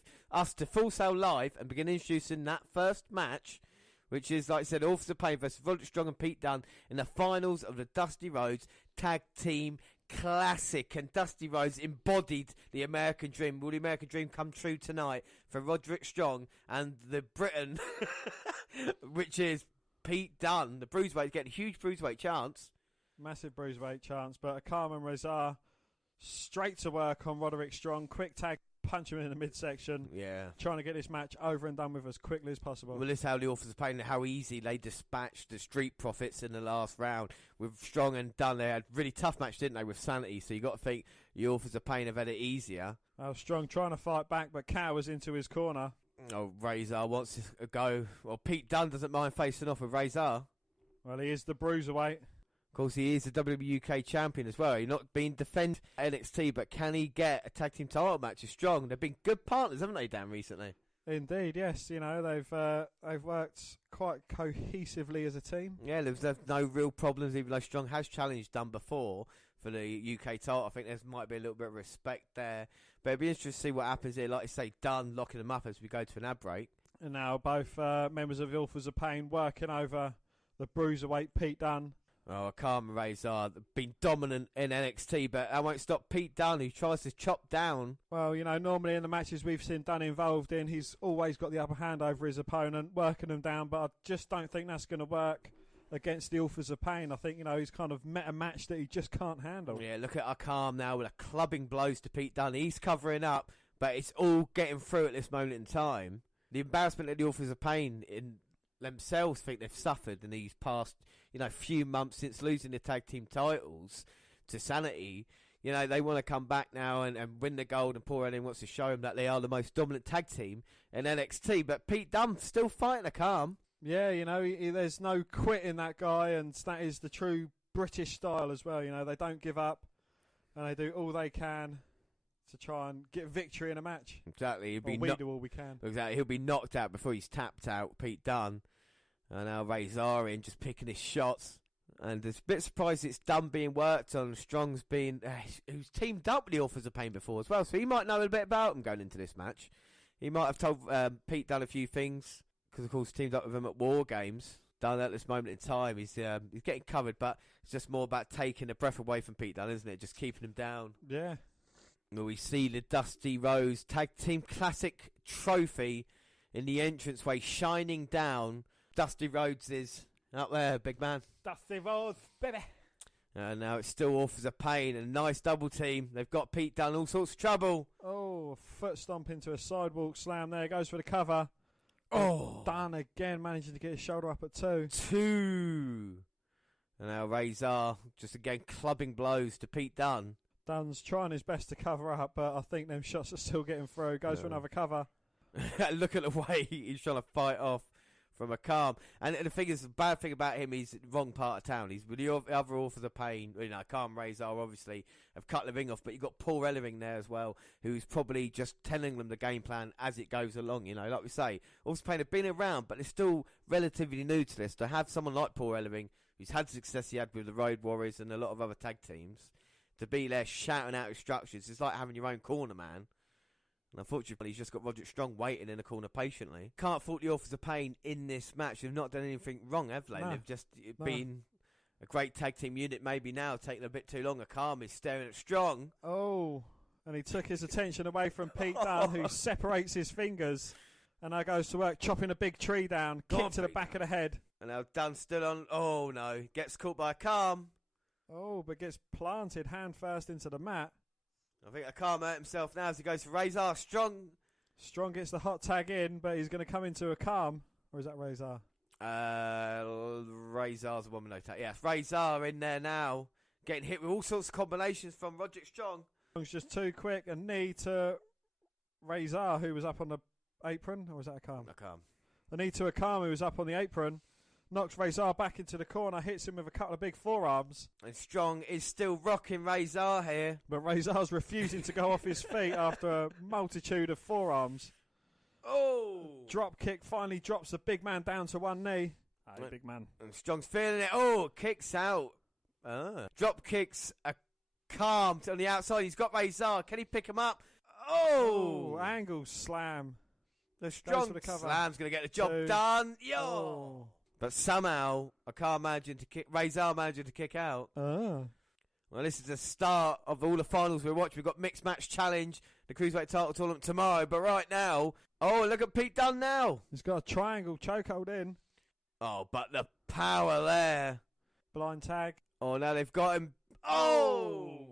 and begin introducing that first match, which is, like I said, Authors of Pain versus Roderick Strong and Pete Dunne in the finals of the Dusty Rhodes Tag Team Classic. And Dusty Rhodes embodied the American Dream. Will the American Dream come true tonight for Roderick Strong and the Briton, which is Pete Dunne? The Bruiserweight getting a huge Bruiserweight chance. Massive Bruiserweight chance, but Carmen Rezar straight to work on Roderick Strong. Quick tag, punch him in the midsection. Yeah. Trying to get this match over and done with as quickly as possible. Well, this is how the Authors of Pain, how easy they dispatched the Street Profits in the last round. With Strong and Dunne, they had a really tough match, didn't they, with Sanity? So you got to think the Authors of Pain have had it easier. Strong trying to fight back, but cowers into his corner. Oh, Razor wants to go. Well, Pete Dunne doesn't mind facing off with Razor. Well, he is the Bruiserweight. Of course, he is the WWE UK champion as well. He's not been defended at NXT, but can he get a tag team title match with Strong? They've been good partners, haven't they, Dan, recently? Indeed, yes. You know, they've worked quite cohesively as a team. Yeah, there's no real problems, even though Strong has challenged Dunne before for the UK title. I think there might be a little bit of respect there. But it'd be interesting to see what happens here. Like I say, Dunne locking them up as we go to an ad break. And now both members of the Authors of Pain working over the Bruiserweight Pete Dunne. Oh, Carmen Razor been dominant in NXT, but that won't stop Pete Dunne, who tries to chop down. Well, you know, normally in the matches we've seen Dunne involved in, he's always got the upper hand over his opponent, working them down, but I just don't think that's going to work against the Authors of Pain. I think, you know, he's kind of met a match that he just can't handle. Yeah, look at Akam now with a clubbing blows to Pete Dunne. He's covering up, but it's all getting through at this moment in time. The embarrassment that the Authors of Pain in themselves think they've suffered in these past, you know, few months since losing the tag team titles to Sanity. You know, they want to come back now and win the gold, and Paul Ellering wants to show them that they are the most dominant tag team in NXT. But Pete Dunne still fighting a calm. Yeah, you know, there's no quit in that guy, and that is the true British style as well. You know, they don't give up, and they do all they can to try and get victory in a match. Exactly. We do all we can. Exactly. He'll be knocked out before he's tapped out, Pete Dunne. And now Razor in just picking his shots. And it's a bit surprised it's Dunne being worked on. Strong's being, who's teamed up with the Authors of Pain before as well. So he might know a bit about him going into this match. He might have told Pete Dunne a few things. Because, of course, teamed up with him at War Games. Dunne at this moment in time, he's getting covered. But it's just more about taking the breath away from Pete Dunne, isn't it? Just keeping him down. Yeah. We see the Dusty Rhodes Tag Team Classic trophy in the entranceway shining down. Dusty Rhodes is up there, big man. Dusty Rhodes, baby. Now it's still Authors of Pain, and a nice double team. They've got Pete Dunne, all sorts of trouble. Oh, foot stomp into a sidewalk slam there. Goes for the cover. Oh. Dunne again managing to get his shoulder up at 2. 2. And now Razor just again clubbing blows to Pete Dunne. Dunne's trying his best to cover up, but I think them shots are still getting through. Goes for another cover. Look at the way he's trying to fight off from a calm. And the thing is, the bad thing about him, he's the wrong part of town. He's with the other Authors of Pain. You know, Calm Razor obviously have cut the ring off, but you've got Paul Ellering there as well, who's probably just telling them the game plan as it goes along. You know, like we say, Authors of Pain have been around, but they're still relatively new to this. To have someone like Paul Ellering, who's had the success he had with the Road Warriors and a lot of other tag teams, to be there shouting out instructions, it's like having your own corner, man. And unfortunately, he's just got Roderick Strong waiting in the corner patiently. Can't fault the Authors of Pain in this match. They've not done anything wrong, have they? No. They've just been a great tag team unit. Maybe now taking a bit too long. Akam is staring at Strong. Oh, and he took his attention away from Pete Dunne, who separates his fingers. And now goes to work, chopping a big tree down, kick to the back of the head. And now Dunne still on. Oh, no. Gets caught by Akam. Oh, but gets planted hand first into the mat. I think Akam hurt himself now as he goes for Razor. Strong gets the hot tag in, but he's going to come into Akam. Or is that Razor? Razor's a woman no tag. Yes, Razor in there now. Getting hit with all sorts of combinations from Roderick Strong. Strong's just too quick. A knee to Razor, who was up on the apron. Or was that Akam? Akam. A knee to Akam, who was up on the apron. Knocks Razor back into the corner, hits him with a couple of big forearms. And Strong is still rocking Razor here. But Razor's refusing to go off his feet after a multitude of forearms. Oh! Drop kick finally drops the big man down to one knee. Hey, big man. And Strong's feeling it. Oh, kicks out. Drop kicks a calm on the outside. He's got Razor. Can he pick him up? Oh! Angle slam. The Strong slam's going to get the job done. Yo! Oh. But somehow, Razor managing to kick out. Well, this is the start of all the finals we're watching. We've got Mixed Match Challenge, the Cruiserweight title tournament tomorrow. But right now, oh, look at Pete Dunne now. He's got a triangle chokehold in. Oh, but the power there. Blind tag. Oh, now they've got him. Oh!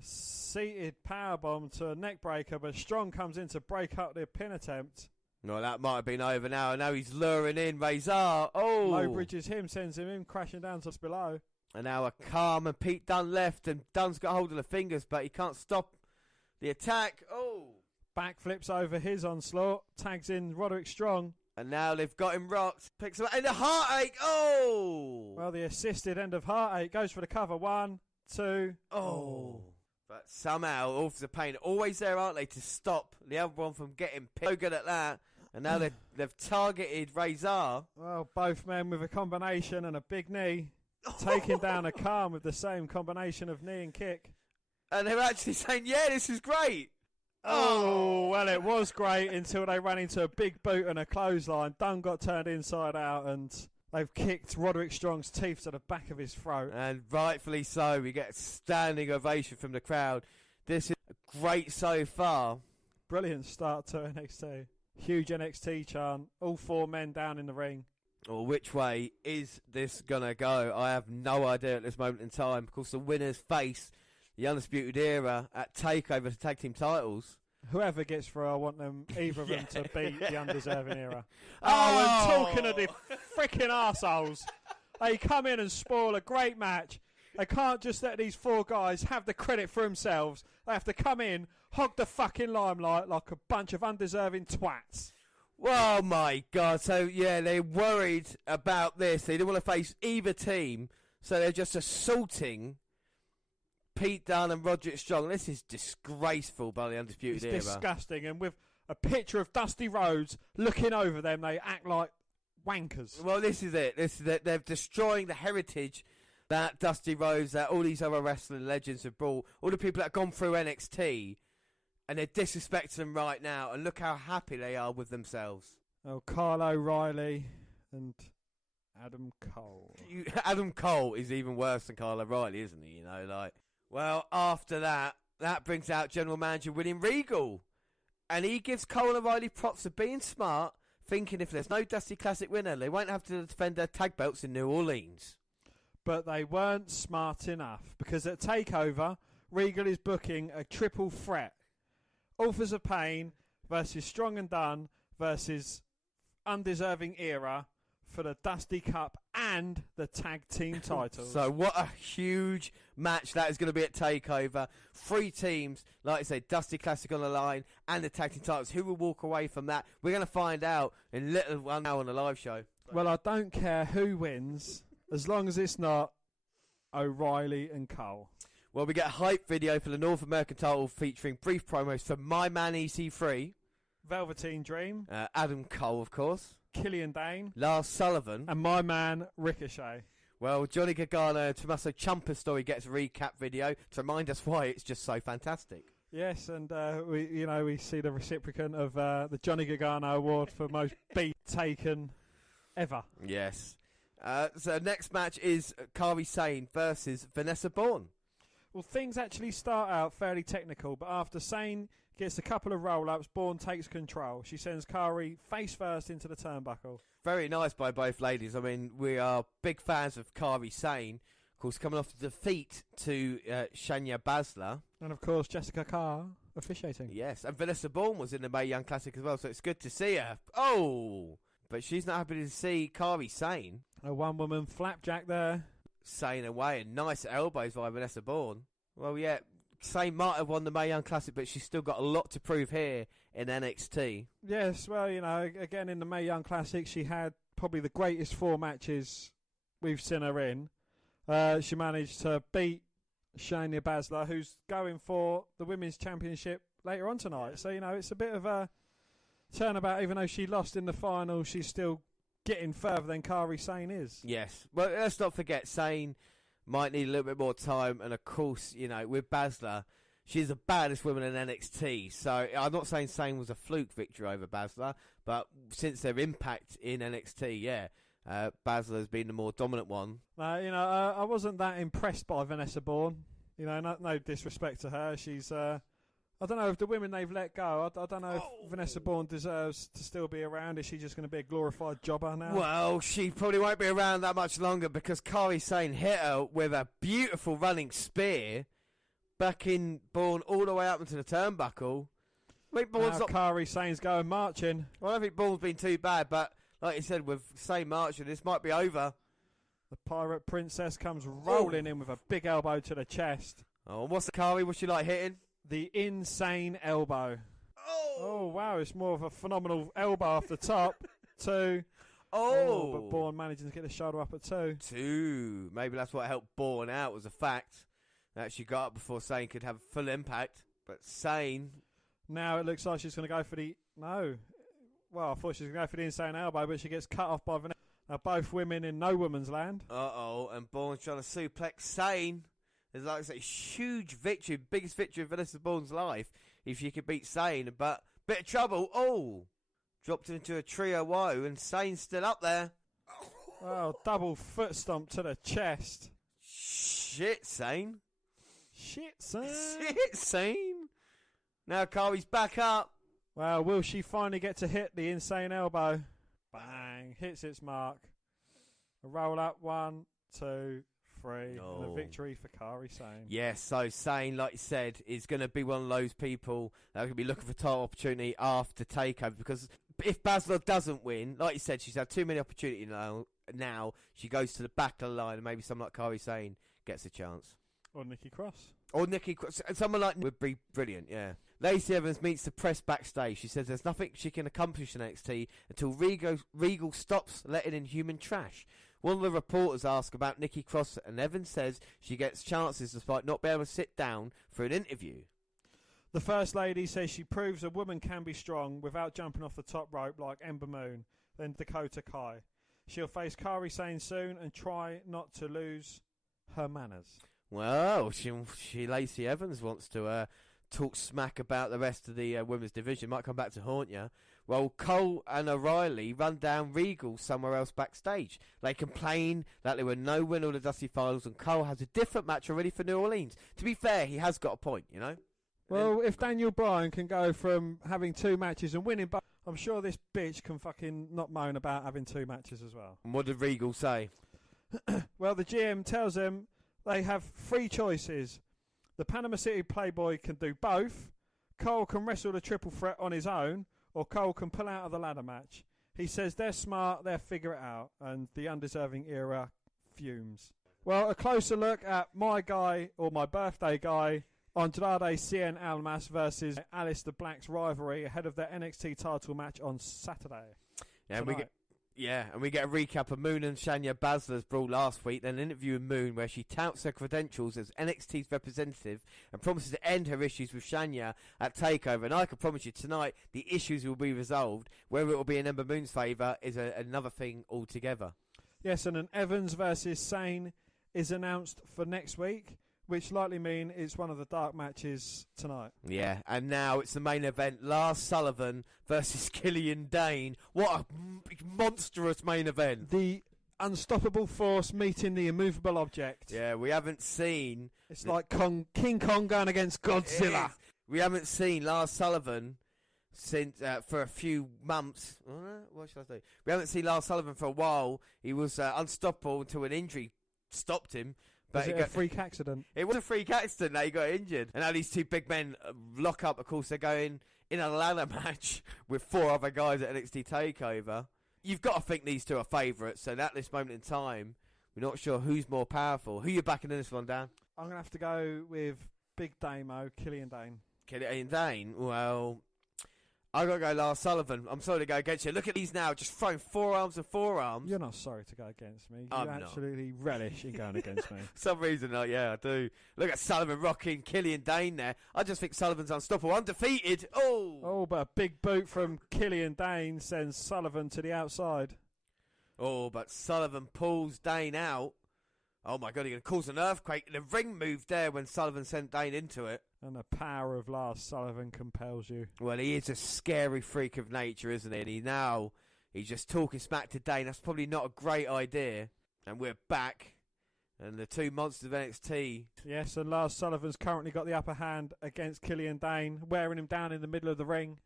Seated powerbomb to a neck breaker, but Strong comes in to break up the pin attempt. No, that might have been over now. And now he's luring in Razor. Oh! Low bridges him, sends him in, crashing down to below. And now Akam and Pete Dunne left, and Dunne's got hold of the fingers, but he can't stop the attack. Oh! Back flips over his onslaught, tags in Roderick Strong. And now they've got him rocked. Picks him up, and the heartache. Oh! Well, the assisted end of heartache goes for the cover. 1, 2. Oh! But somehow, Authors of Pain always there, aren't they, to stop the other one from getting picked. So good at that. And now they've targeted Razor. Well, both men with a combination and a big knee. Taking down Akam with the same combination of knee and kick. And they're actually saying, yeah, this is great. Oh, well, it was great until they ran into a big boot and a clothesline. Dunne got turned inside out, and they've kicked Roderick Strong's teeth to the back of his throat. And rightfully so. We get a standing ovation from the crowd. This is great so far. Brilliant start to NXT. Huge NXT chant. All 4 men down in the ring. Well, which way is this going to go? I have no idea at this moment in time. Of course, the winners face the Undisputed Era at TakeOver the tag team titles. Whoever gets through, I want them, either of them, to beat the Undeserving Era. Oh, and talking of the freaking arseholes, they come in and spoil a great match. They can't just let these 4 guys have the credit for themselves. They have to come in, hog the fucking limelight like a bunch of undeserving twats. Oh, my God. So, yeah, they're worried about this. They don't want to face either team, so they're just assaulting Pete Dunne and Roderick Strong. This is disgraceful by the Undisputed Era. It's disgusting. And with a picture of Dusty Rhodes looking over them, they act like wankers. Well, this is it. They're destroying the heritage that Dusty Rhodes, that all these other wrestling legends have brought, all the people that have gone through NXT, and they're disrespecting them right now, and look how happy they are with themselves. Oh, Kyle O'Reilly and Adam Cole. Adam Cole is even worse than Kyle O'Reilly, isn't he? You know, like, well, after that, that brings out General Manager William Regal. And he gives Cole and O'Reilly props for being smart, thinking if there's no Dusty Classic winner, they won't have to defend their tag belts in New Orleans. But they weren't smart enough, because at TakeOver, Regal is booking a triple threat. Authors of Pain versus Strong and Done versus Undeserving Era for the Dusty Cup and the tag team titles. So what a huge match that is going to be at TakeOver. 3 teams, like I said, Dusty Classic on the line and the tag team titles. Who will walk away from that? We're going to find out in a little while now on the live show. Well, I don't care who wins, as long as it's not O'Reilly and Cole. Well, we get a hype video for the North American title featuring brief promos for My Man EC3. Velveteen Dream. Adam Cole, of course. Killian Dane. Lars Sullivan. And my man, Ricochet. Well, Johnny Gargano and Tommaso Ciampa's story gets a recap video to remind us why it's just so fantastic. Yes, and we see the recipient of the Johnny Gargano Award for most beat taken ever. Yes. So next match is Kairi Sane versus Vanessa Bourne. Well, things actually start out fairly technical, but after Sane gets a couple of roll-ups, Bourne takes control. She sends Kairi face first into the turnbuckle. Very nice by both ladies. I mean, we are big fans of Kairi Sane. Of course, coming off the defeat to Shayna Baszler. And, of course, Jessica Carr officiating. Yes, and Vanessa Bourne was in the Mae Young Classic as well, so it's good to see her. Oh! But she's not happy to see Kairi Sane. A one-woman flapjack there. Sane away, and nice elbows by Vanessa Bourne. Well, yeah, Sane might have won the Mae Young Classic, but she's still got a lot to prove here in NXT. Yes, well, again, in the Mae Young Classic, she had probably the greatest 4 matches we've seen her in. She managed to beat Shayna Baszler, who's going for the Women's Championship later on tonight. So, it's a bit of a turnabout. Even though she lost in the final, she's still getting further than Kairi Sane is. Yes. Well, let's not forget, Sane might need a little bit more time. And, of course, with Baszler, she's the baddest woman in NXT. So I'm not saying Sane was a fluke victory over Baszler, but since their impact in NXT, Baszler has been the more dominant one. I wasn't that impressed by Vanessa Bourne. No disrespect to her. She's... I don't know if the women they've let go, I don't know if Vanessa Bourne deserves to still be around. Is she just going to be a glorified jobber now? Well, she probably won't be around that much longer because Kairi Sane hit her with a beautiful running spear, backing Bourne all the way up into the turnbuckle. I think Bourne's not... Kairi Sane's going marching. Well, I don't think Bourne's been too bad, but like you said, with Sane marching, this might be over. The Pirate Princess comes rolling in with a big elbow to the chest. Oh, what's the Kairi? What's she like hitting? The insane elbow. Oh, wow. It's more of a phenomenal elbow off the top. 2. Oh, but Bourne managing to get the shoulder up at 2. 2. Maybe that's what helped Bourne out, was the fact that she got up before Sane could have full impact. But Sane... Now it looks like she's going to go for the... No. Well, I thought she was going to go for the insane elbow, but she gets cut off by Vanessa. Now both women in no woman's land. Uh-oh, and Bourne's trying to suplex Sane. It's like a huge victory, biggest victory of Vanessa Bourne's life, if she could beat Sane. But bit of trouble. Oh, dropped into a trio woe, and Sane's still up there. Oh, double foot stomp to the chest. Shit, Sane. Shit, Sane. Shit, Sane. Now Kairi's back up. Well, will she finally get to hit the insane elbow? Bang. Hits its mark. A roll up. 1, 2, 3. And a victory for Kairi Sane. Yes, so Sane, like you said, is going to be one of those people that are going to be looking for title opportunity after TakeOver. Because if Baszler doesn't win, like you said, she's had too many opportunities now. She goes to the back of the line, and maybe someone like Kairi Sane gets a chance. Or Nikki Cross. Or Nikki Cross. Someone like would be brilliant, yeah. Lacey Evans meets the press backstage. She says there's nothing she can accomplish in NXT until Regal stops letting in human trash. One of the reporters asks about Nikki Cross, and Evans says she gets chances despite not being able to sit down for an interview. The First Lady says she proves a woman can be strong without jumping off the top rope like Ember Moon, then Dakota Kai. She'll face Kairi Sane soon and try not to lose her manners. Well, she Lacey Evans wants to talk smack about the rest of the women's division. Might come back to haunt you. Well, Cole and O'Reilly run down Regal somewhere else backstage. They complain that there were no win or the Dusty Finals, and Cole has a different match already for New Orleans. To be fair, he has got a point, you know? Well, if Daniel Bryan can go from having 2 matches and winning, but I'm sure this bitch can fucking not moan about having 2 matches as well. And what did Regal say? Well, the GM tells them they have 3 choices. The Panama City Playboy can do both. Cole can wrestle the triple threat on his own, or Cole can pull out of the ladder match. He says they're smart, they'll figure it out, and the undeserving era fumes. Well, a closer look at my guy, or my birthday guy, Andrade Cien Almas versus Aleister Black's rivalry ahead of their NXT title match on Saturday. Yeah, and we get a recap of Moon and Shayna Baszler's brawl last week, then an interview with Moon where she touts her credentials as NXT's representative and promises to end her issues with Shayna at TakeOver. And I can promise you tonight the issues will be resolved. Whether it will be in Ember Moon's favour is another thing altogether. Yes, and an Evans versus Sane is announced for next week, which likely mean it's one of the dark matches tonight. Yeah, and now it's the main event. Lars Sullivan versus Killian Dane. What a monstrous main event. The unstoppable force meeting the immovable object. Yeah, we haven't seen... It's like King Kong going against Godzilla. We haven't seen Lars Sullivan since for a few months. What should I say? We haven't seen Lars Sullivan for a while. He was unstoppable until an injury stopped him. Was it a freak accident? It was a freak accident that he got injured. And now these 2 big men lock up. Of course, they're going in a ladder match with 4 other guys at NXT TakeOver. You've got to think these 2 are favourites. So at this moment in time, we're not sure who's more powerful. Who you backing in this one, Dan? I'm going to have to go with Big Damo, Killian Dane. Killian Dane? Well, I got to go Lars Sullivan. I'm sorry to go against you. Look at these now, just throwing forearms and forearms. You're not sorry to go against me. You absolutely relish in going against me. For some reason, yeah, I do. Look at Sullivan rocking Killian Dane there. I just think Sullivan's unstoppable, undefeated. Oh, but a big boot from Killian Dane sends Sullivan to the outside. Oh, but Sullivan pulls Dane out. Oh my God, he's going to cause an earthquake. The ring moved there when Sullivan sent Dane into it. And the power of Lars Sullivan compels you. Well, he is a scary freak of nature, isn't he? And he's just talking smack to Dane. That's probably not a great idea. And we're back. And the 2 monsters of NXT. Yes, and Lars Sullivan's currently got the upper hand against Killian Dane, wearing him down in the middle of the ring.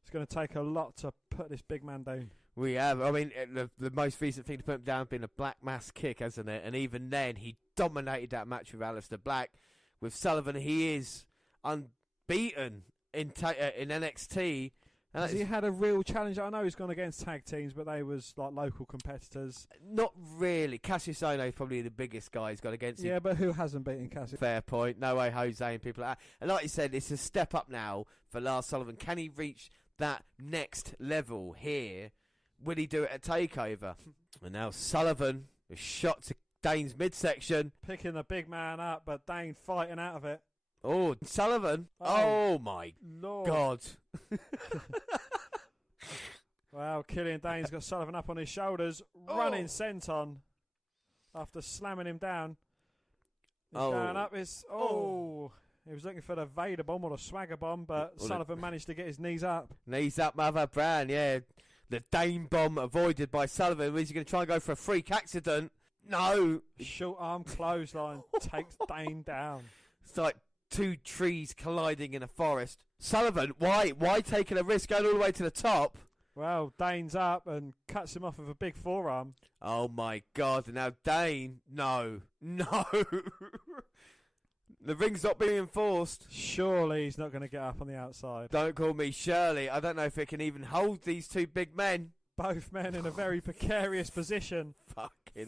It's going to take a lot to put this big man down. We have. I mean, the most recent thing to put him down has been a Black Mass kick, hasn't it? And even then, he dominated that match with Aleister Black. With Sullivan, he is unbeaten in NXT. Has he had a real challenge? I know he's gone against tag teams, but they was like local competitors. Not really. Cassius Ohno is probably the biggest guy he's got against him. Yeah, but who hasn't beaten Cassius? Fair point. No way Jose and people like that. And like you said, it's a step up now for Lars Sullivan. Can he reach that next level here? Will he do it at TakeOver? And now Sullivan is shot to Dane's midsection. Picking the big man up, but Dane fighting out of it. Oh, Sullivan. Oh my Lord. God. Wow, Killian Dane's got Sullivan up on his shoulders, running senton after slamming him down. He's going up his... He was looking for the Vader bomb or the Swagger bomb, but Sullivan managed to get his knees up. Knees up, Mother Brown, yeah. The Dane bomb avoided by Sullivan. Is he going to try and go for a freak accident? No. Short arm clothesline takes Dane down. It's like 2 trees colliding in a forest. Sullivan, why taking a risk going all the way to the top? Well, Dane's up and cuts him off with a big forearm. Oh my God. And now Dane, no. The ring's not being enforced. Surely he's not going to get up on the outside. Don't call me Shirley. I don't know if it can even hold these 2 big men. Both men in a very precarious position.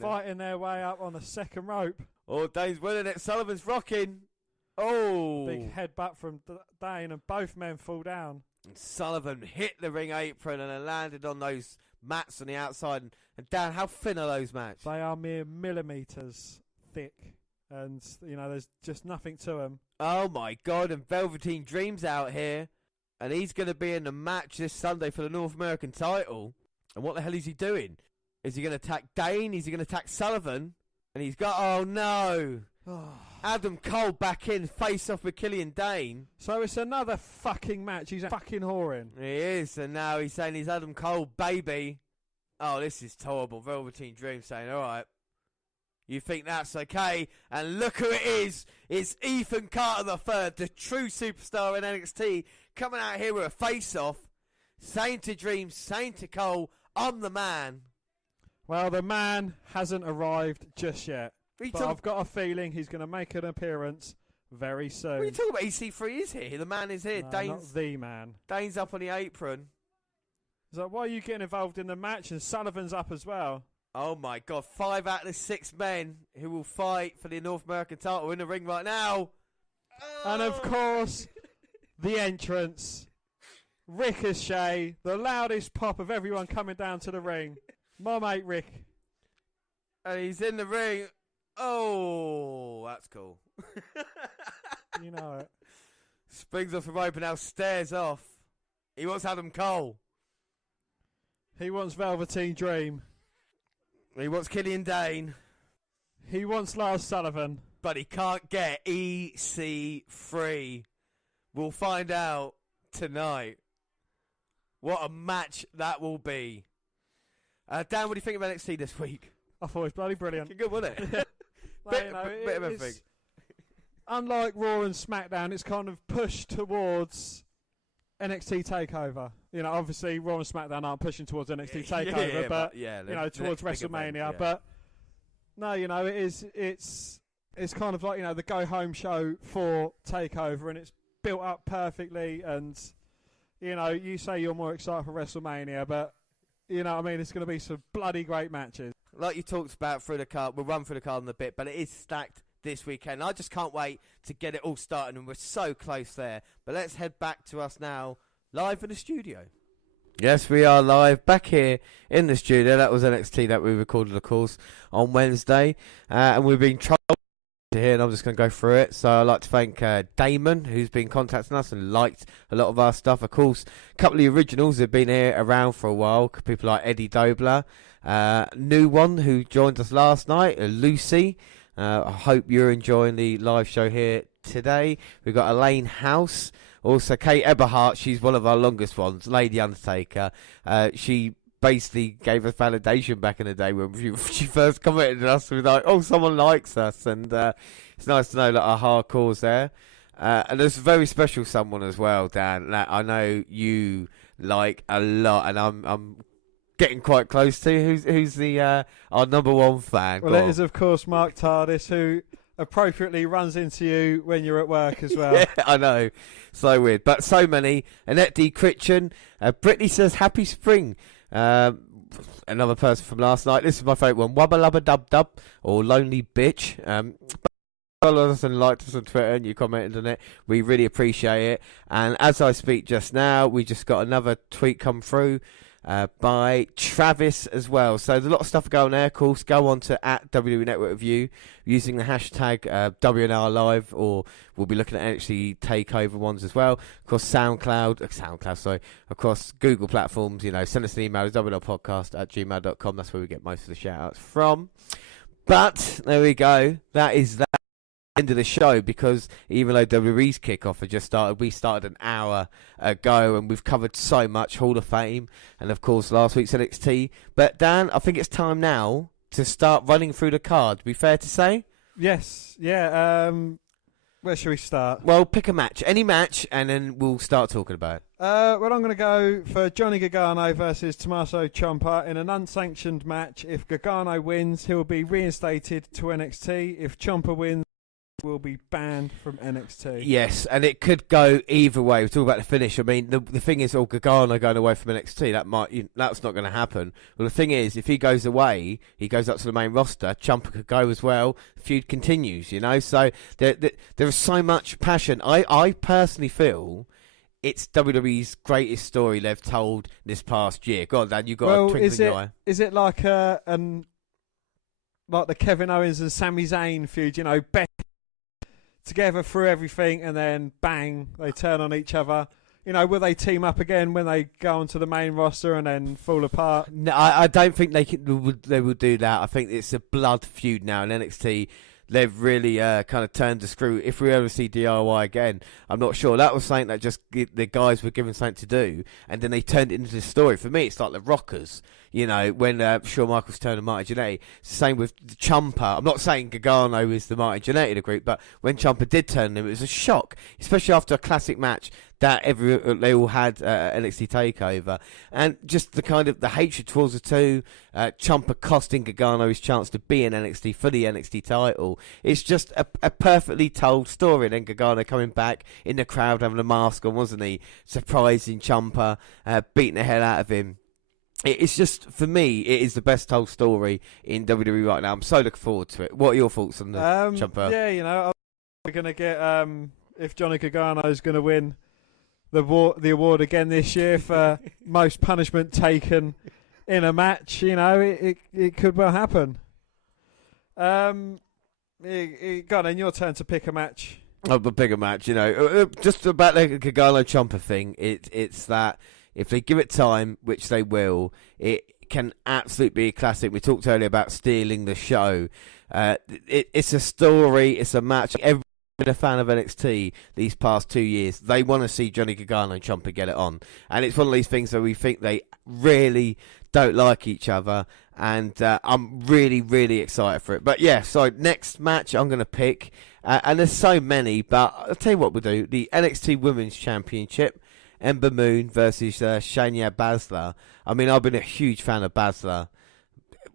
Fighting their way up on the second rope. Oh, Dane's winning it. Sullivan's rocking. Oh. Big headbutt from Dane and both men fall down. And Sullivan hit the ring apron and landed on those mats on the outside. And Dan, how thin are those mats? They are mere millimetres thick. And, there's just nothing to him. Oh, my God. And Velveteen Dream's out here. And he's going to be in the match this Sunday for the North American title. And what the hell is he doing? Is he going to attack Dane? Is he going to attack Sullivan? And he's got... Oh, no. Adam Cole back in, face off with Killian Dane. So it's another fucking match. He's fucking whoring. He is, and now he's saying he's Adam Cole, baby. Oh, this is horrible. Velveteen Dream saying, all right, you think that's okay? And look who it is. It's Ethan Carter III, the true superstar in NXT, coming out here with a face-off, saying to Dream, saying to Cole, I'm the man. Well, the man hasn't arrived just yet. But I've got a feeling he's going to make an appearance very soon. What are you talking about? EC3 is here. The man is here. No, Dane's, not the man. Dane's up on the apron. So why are you getting involved in the match? And Sullivan's up as well. Oh, my God. 5 out of the 6 men who will fight for the North American title in the ring right now. Oh. And, of course, the entrance. Ricochet, the loudest pop of everyone coming down to the ring. My mate Rick. And he's in the ring. Oh, that's cool. You know it. Springs off the rope and now stares off. He wants Adam Cole. He wants Velveteen Dream. He wants Killian Dane. He wants Lars Sullivan. But he can't get EC3. We'll find out tonight. What a match that will be. Dan, what do you think of NXT this week? I thought it was bloody brilliant. Good, wasn't it? bit of everything. Unlike Raw and SmackDown, it's kind of pushed towards NXT Takeover. You know, obviously Raw and SmackDown aren't pushing towards NXT Takeover, but you know, towards WrestleMania. Event, But no, you know, it's kind of like, you know, the go home show for Takeover, and it's built up perfectly. And you know, you say you're more excited for WrestleMania, but you know what I mean, it's going to be some bloody great matches. Like you talked about through the card, we'll run through the card in a bit, but it is stacked this weekend. I just can't wait to get it all started, and we're so close there. But let's head back to us now, live in the studio. Yes, we are live back here in the studio. That was NXT that we recorded, of course, on Wednesday, and we've been trying to hear, and I'm just going to go through it. So I'd like to thank Damon, who's been contacting us and liked a lot of our stuff. Of course, a couple of the originals have been here around for a while. People like Eddie Dobler, new one who joined us last night, Lucy. I hope you're enjoying the live show here today. We've got Elaine House, also Kate Eberhardt. She's one of our longest ones, Lady Undertaker. She basically gave us validation back in the day when she first commented on us. We were like, oh, someone likes us, and it's nice to know that our hardcore's there. And there's a very special someone as well, Dan, that I know you like a lot, and I'm getting quite close to. Who's the our number one fan? Well, it is, of course, Mark Tardis, who appropriately runs into you when you're at work as well. Yeah, I know. So weird. But so many. Annette D. Critchen. Brittany says, happy spring. Another person from last night. This is my favourite one. Wubba Lubba Dub Dub, or Lonely Bitch. Follow us and like us on Twitter, and you commented on it. We really appreciate it. And as I speak just now, we just got another tweet come through by Travis as well. So there's a lot of stuff going there. Of course, go on to @WWE Network Review using the hashtag WNRLive, or we'll be looking at NXT Takeover ones as well. Of course, SoundCloud, across Google platforms. You know, send us an email at WNRpodcast@gmail.com. That's where we get most of the shout outs from. But there we go. That is that. End of the show, because even though WWE's kickoff had just started, we started an hour ago, and we've covered so much. Hall of Fame, and of course last week's NXT. But Dan, I think it's time now to start running through the card. Be fair to say? Yes. Yeah. Where should we start? Well, pick a match, any match, and then we'll start talking about it. Well, I'm going to go for Johnny Gargano versus Tommaso Ciampa in an unsanctioned match. If Gargano wins, he'll be reinstated to NXT. If Ciampa wins, will be banned from NXT. Yes, and it could go either way. We're talking about the finish. I mean, the thing is, Gargano going away from NXT, that's not going to happen. Well, the thing is, if he goes away, he goes up to the main roster, Ciampa could go as well, the feud continues, you know? So there is so much passion. I personally feel it's WWE's greatest story they've told this past year. Go on, Dan, you've got a twinkle in your eye. Is it like like the Kevin Owens and Sami Zayn feud, you know, together through everything, and then bang, they turn on each other? You know, will they team up again when they go onto the main roster and then fall apart? No, I don't think they will do that. I think it's a blood feud now in NXT. they've really kind of turned the screw. If we ever see DIY again, I'm not sure. That was something that just the guys were given something to do, and then they turned it into this story. For me, it's like the Rockers. You know, when Shawn Michaels turned to Marty Jannetty. Same with Ciampa. I'm not saying Gargano is the Marty Jannetty of the group, but when Ciampa did turn him, it was a shock, especially after a classic match that they all had NXT Takeover, and just the kind of the hatred towards the two. Ciampa costing Gargano his chance to be in NXT for the NXT title. It's just a perfectly told story. And then Gargano coming back in the crowd having a mask on, wasn't he? Surprising Ciampa, beating the hell out of him. It's just, for me, it is the best told story in WWE right now. I'm so looking forward to it. What are your thoughts on the Ciampa? Yeah, you know, we're going to get, if Johnny Gargano is going to win the award again this year for most punishment taken in a match, you know, it could well happen. Go on, then, your turn to pick a match. A bigger match, you know. Just about the Gargano Ciampa thing, it's that if they give it time, which they will, it can absolutely be a classic. We talked earlier about stealing the show. It's a story, it's a match. Everyone's been a fan of NXT these past 2 years. They want to see Johnny Gargano and Ciampa get it on. And it's one of these things where we think they really don't like each other. And I'm really, really excited for it. But yeah, so next match I'm going to pick. And there's so many, but I'll tell you what we'll do. The NXT Women's Championship. Ember Moon versus Shayna Baszler. I mean, I've been a huge fan of Baszler.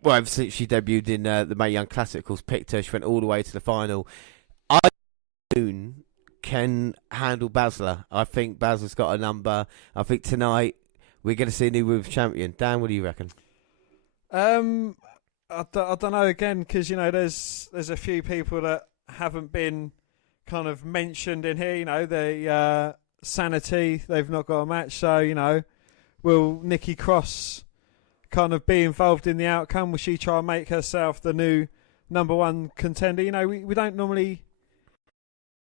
Well, ever since she debuted in the Mae Young Classicals, picked her, she went all the way to the final. I think Moon can handle Baszler. I think Baszler's got a number. I think tonight we're going to see a new women's champion. Dan, what do you reckon? I don't know, again, because, you know, there's a few people that haven't been kind of mentioned in here. You know, the Sanity, they've not got a match, so, you know, will Nikki Cross kind of be involved in the outcome? Will she try and make herself the new number one contender? You know, we don't normally,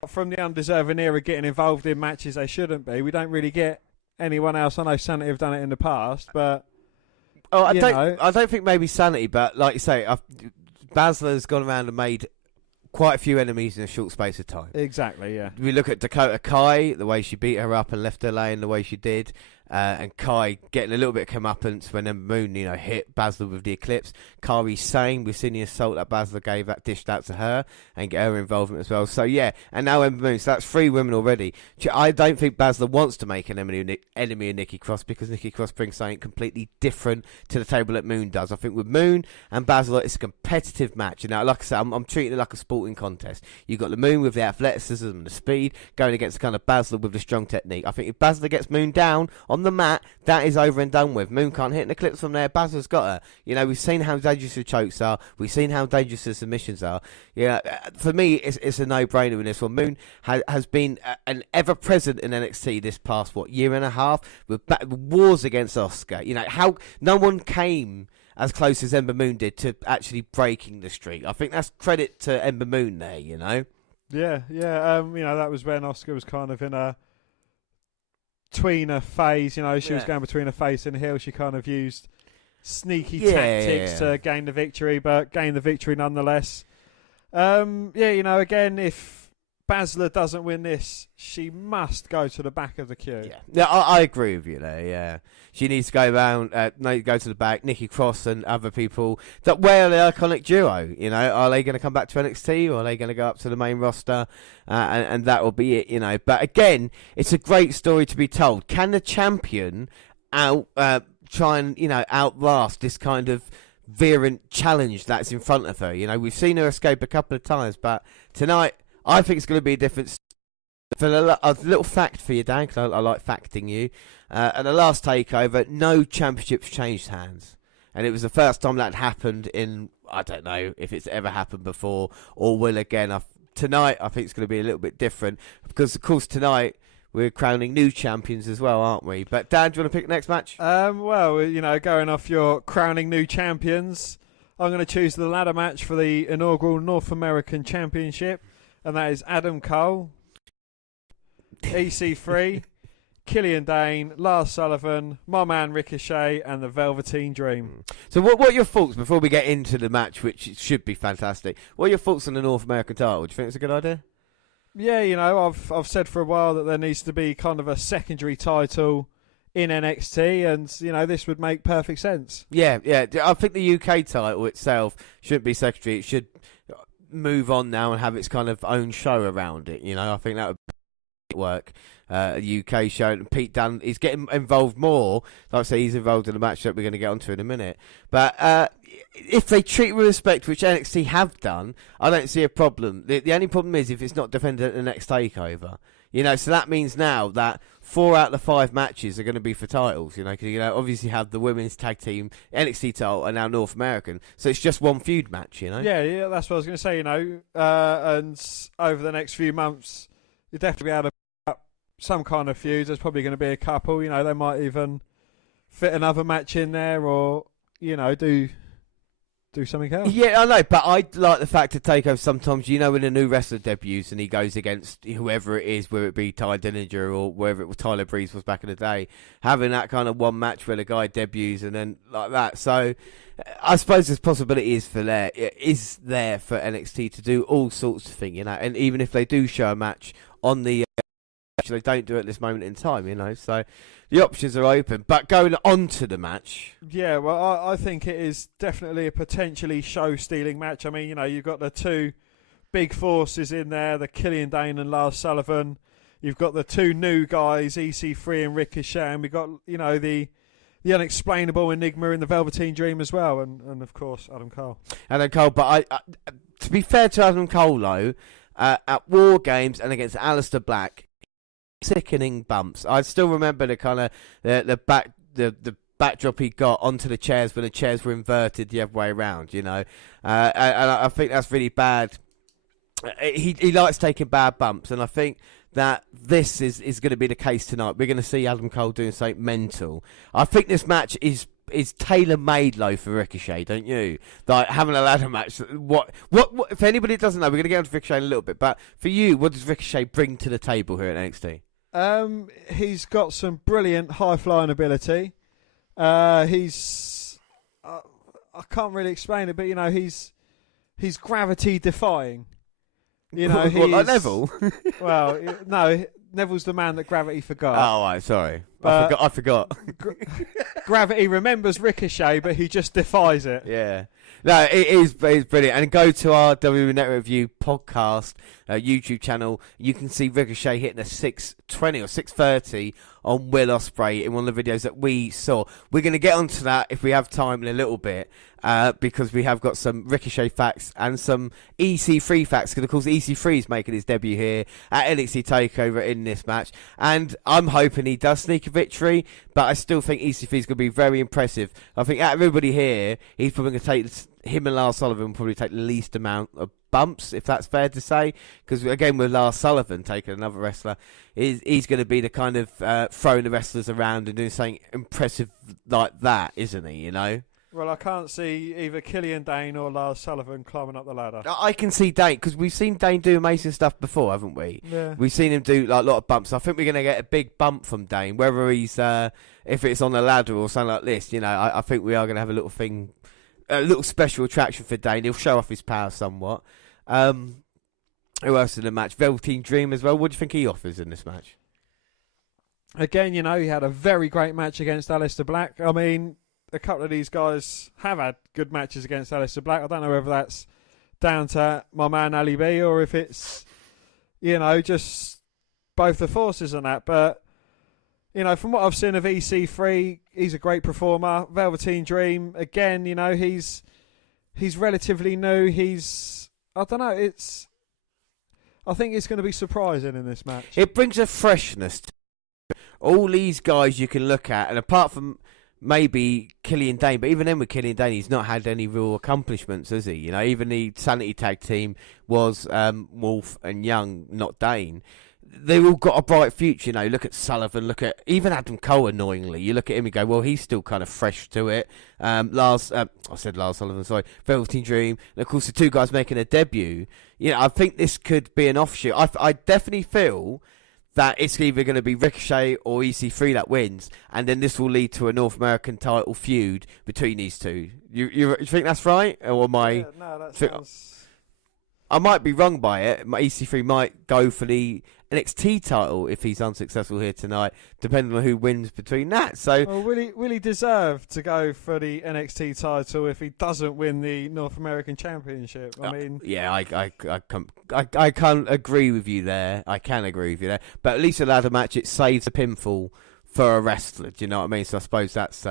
from the Undeserving era, getting involved in matches they shouldn't be. We don't really get anyone else. I know Sanity have done it in the past, but I don't think maybe Sanity, but like you say, Baszler's gone around and made quite a few enemies in a short space of time. Exactly, yeah. We look at Dakota Kai, the way she beat her up and left her laying the way she did, and Kai getting a little bit of comeuppance when Ember Moon, you know, hit Baszler with the Eclipse. Kairi Sane, we've seen the assault that Baszler gave that dished out to her and get her involvement as well. So yeah, and now Ember Moon, so that's 3 women already. I don't think Baszler wants to make an enemy of Nikki Cross, because Nikki Cross brings something completely different to the table that Moon does. I think with Moon and Baszler, it's a competitive match. And now, like I said, I'm treating it like a sporting contest. You've got the Moon with the athleticism and the speed going against kind of Baszler with the strong technique. I think if Baszler gets Moon down on the mat, that is over and done with. Moon can't hit an Eclipse from there. Baszler's got her. You know, we've seen how dangerous the chokes are. We've seen how dangerous the submissions are. Yeah, for me, it's a no-brainer in this one. Moon has been an ever-present in NXT this past, year and a half, with wars against Asuka. You know, how no one came as close as Ember Moon did to actually breaking the streak. I think that's credit to Ember Moon there, you know? Yeah. You know, that was when Asuka was kind of in a tweener phase. You know, she was going between a face and a heel. She kind of used sneaky tactics to gain the victory, but gained the victory nonetheless. You know, again, if Baszler doesn't win this, she must go to the back of the queue. Yeah, I agree with you there, yeah. She needs to go down, go to the back. Nikki Cross and other people that were the iconic duo, you know. Are they going to come back to NXT, or are they going to go up to the main roster? And that will be it, you know. But again, it's a great story to be told. Can the champion try and, you know, outlast this kind of virulent challenge that's in front of her? You know, we've seen her escape a couple of times, but tonight I think it's going to be a different. For a little fact for you, Dan, because I like facting you. At the last takeover, no championships changed hands, and it was the first time that happened in, I don't know if it's ever happened before or will again. Tonight, I think it's going to be a little bit different, because of course tonight we're crowning new champions as well, aren't we? But Dan, do you want to pick the next match? Well, you know, going off your crowning new champions, I'm going to choose the ladder match for the inaugural North American Championship, and that is Adam Cole, EC3, Killian Dane, Lars Sullivan, my man Ricochet, and the Velveteen Dream. So what are your thoughts, before we get into the match, which should be fantastic, what are your thoughts on the North American title? Do you think it's a good idea? Yeah, you know, I've said for a while that there needs to be kind of a secondary title in NXT, and, you know, this would make perfect sense. Yeah. I think the UK title itself shouldn't be secondary. It should move on now and have its kind of own show around it. You know, I think that would work. A UK show, and Pete Dunne is getting involved more. Like I say, he's involved in the match that we're going to get onto in a minute. But if they treat with respect, which NXT have done, I don't see a problem. The only problem is if it's not defended at the next takeover. You know, so that means now that 4 out of the 5 matches are going to be for titles. You know, because you know, obviously have the women's tag team NXT title and now North American, so it's just one feud match. You know. Yeah, that's what I was going to say. You know, and over the next few months, you'll definitely be able to some kind of feuds. There's probably going to be a couple. You know, they might even fit another match in there, or, you know, do something else. Yeah, I know, but I like the fact of Takeover sometimes, you know, when a new wrestler debuts and he goes against whoever it is, whether it be Ty Dillinger or whether it was Tyler Breeze was back in the day, having that kind of one match where the guy debuts and then like that. So I suppose there's possibilities for there for NXT to do all sorts of things, you know, and even if they do show a match on the they don't do it at this moment in time, you know, so the options are open. But going on to the match, yeah, well, I think it is definitely a potentially show-stealing match. I mean, you know, you've got the two big forces in there, the Killian Dane and Lars Sullivan. You've got the two new guys, EC3 and Ricochet, and we've got, you know, the unexplainable enigma in the Velveteen Dream as well, and of course Adam Cole. But I to be fair to Adam Cole though, at War Games and against Aleister Black, sickening bumps. I still remember the kind of the backdrop he got onto the chairs when the chairs were inverted the other way around, you know, and I think that's really bad. He likes taking bad bumps, and I think that this is going to be the case tonight. We're going to see Adam Cole doing something mental. I think this match is tailor-made though for Ricochet, don't you? Like having a ladder match. What? If anybody doesn't know, we're going to get onto Ricochet in a little bit. But for you, what does Ricochet bring to the table here at NXT? He's got some brilliant high-flying ability. He's I can't really explain it, but you know, he's gravity-defying. You know, what, like Neville? Well, no. Neville's the man that gravity forgot. Oh, right, sorry. I forgot. Gravity remembers Ricochet, but he just defies it. Yeah. No, it's brilliant. And go to our WWE Network Review podcast YouTube channel. You can see Ricochet hitting a 620 or 630 on Will Ospreay in one of the videos that we saw. We're going to get onto that if we have time in a little bit. Because we have got some Ricochet facts and some EC3 facts, because of course EC3 is making his debut here at NXT TakeOver in this match, and I'm hoping he does sneak a victory, but I still think EC3 is going to be very impressive. I think out of everybody here, he's probably going to take him and Lars Sullivan will probably take the least amount of bumps, if that's fair to say, because again with Lars Sullivan taking another wrestler, he's going to be the kind of throwing the wrestlers around and doing something impressive like that, isn't he, you know? Well, I can't see either Killian Dane or Lars Sullivan climbing up the ladder. I can see Dane, because we've seen Dane do amazing stuff before, haven't we? Yeah. We've seen him do like a lot of bumps. I think we're going to get a big bump from Dane, whether he's if it's on the ladder or something like this. You know, I think we are going to have a little thing, a little special attraction for Dane. He'll show off his power somewhat. Who else in the match? Velveteen Dream as well. What do you think he offers in this match? Again, you know, he had a very great match against Aleister Black. I mean, a couple of these guys have had good matches against Aleister Black. I don't know whether that's down to my man Ali B or if it's, you know, just both the forces and that. But, you know, from what I've seen of EC3, he's a great performer. Velveteen Dream, again, you know, he's relatively new. I don't know, I think it's going to be surprising in this match. It brings a freshness to all these guys you can look at, and apart from maybe Killian Dane, but even then with Killian Dane, he's not had any real accomplishments, has he? You know, even the Sanity Tag team was Wolf and Young, not Dane. They've all got a bright future, you know. Look at Sullivan, look at even Adam Cole, annoyingly. You look at him and go, well, he's still kind of fresh to it. I said Lars Sullivan, sorry. Velveteen Dream. And, of course, the two guys making a debut. You know, I think this could be an offshoot. I definitely feel that it's either going to be Ricochet or EC3 that wins, and then this will lead to a North American title feud between these two. You think that's right, or am I? Yeah, no, that sounds... I might be wrong by it. My EC3 might go for the NXT title if he's unsuccessful here tonight, depending on who wins between that. So, well, will he deserve to go for the NXT title if he doesn't win the North American Championship? I mean, yeah, I can't agree with you there. I can agree with you there, but at least a ladder match, it saves a pinfall for a wrestler. Do you know what I mean? So I suppose that's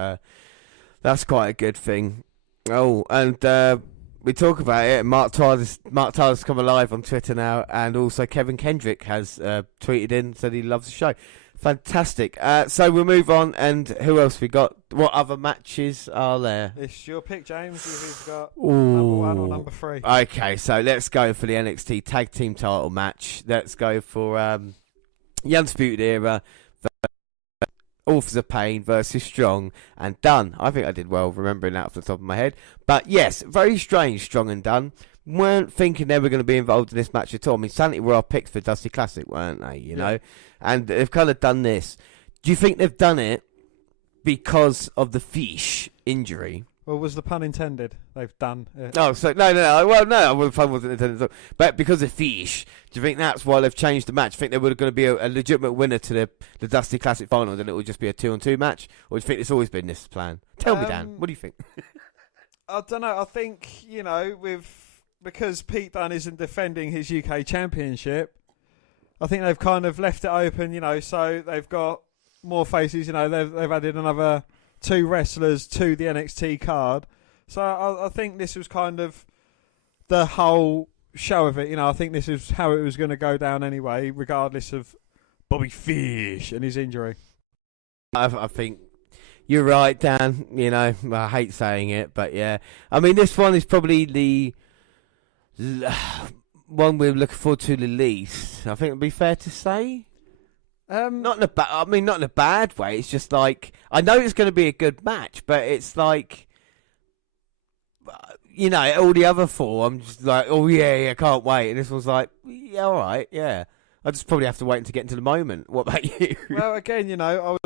quite a good thing. Oh, and we talk about it. Mark Tyler's come alive on Twitter now, and also Kevin Kendrick has tweeted in, said he loves the show. Fantastic. So we'll move on, and who else we got? What other matches are there? It's your pick, James. You've got Ooh. number 1 or number 3. Okay, so let's go for the NXT Tag Team title match. Let's go for the Undisputed Era, Authors of Pain versus Strong and Dunn. I think I did well remembering that off the top of my head. But yes, very strange, Strong and Dunn weren't thinking they were going to be involved in this match at all. I mean, Sanity were our picks for Dusty Classic, weren't they? You know? And they've kind of done this. Do you think they've done it because of the Fish injury? Well, was the pun intended? They've done it. Oh, so no. Well, no, the pun wasn't intended at all. But because of Fish, do you think that's why they've changed the match? Do you think they were going to be a legitimate winner to the Dusty Classic final, and then it would just be a 2-on-2 match? Or do you think it's always been this plan? Tell me, Dan. What do you think? I don't know. I think, because Pete Dunne isn't defending his UK Championship, I think they've kind of left it open, so they've got more faces, they've added another 2 wrestlers to the NXT card. So I think this was kind of the whole show of it. I think this is how it was going to go down anyway, regardless of Bobby Fish and his injury. I think you're right, Dan. I hate saying it, but yeah. I mean, this one is probably the one we're looking forward to the least. I think it'd be fair to say. Not in a bad way. It's just like, I know it's going to be a good match, but it's like, all the other 4, I'm just like, oh yeah, can't wait. And this one's like, yeah, all right, yeah. I just probably have to wait to get into the moment. What about you? Well, again, I was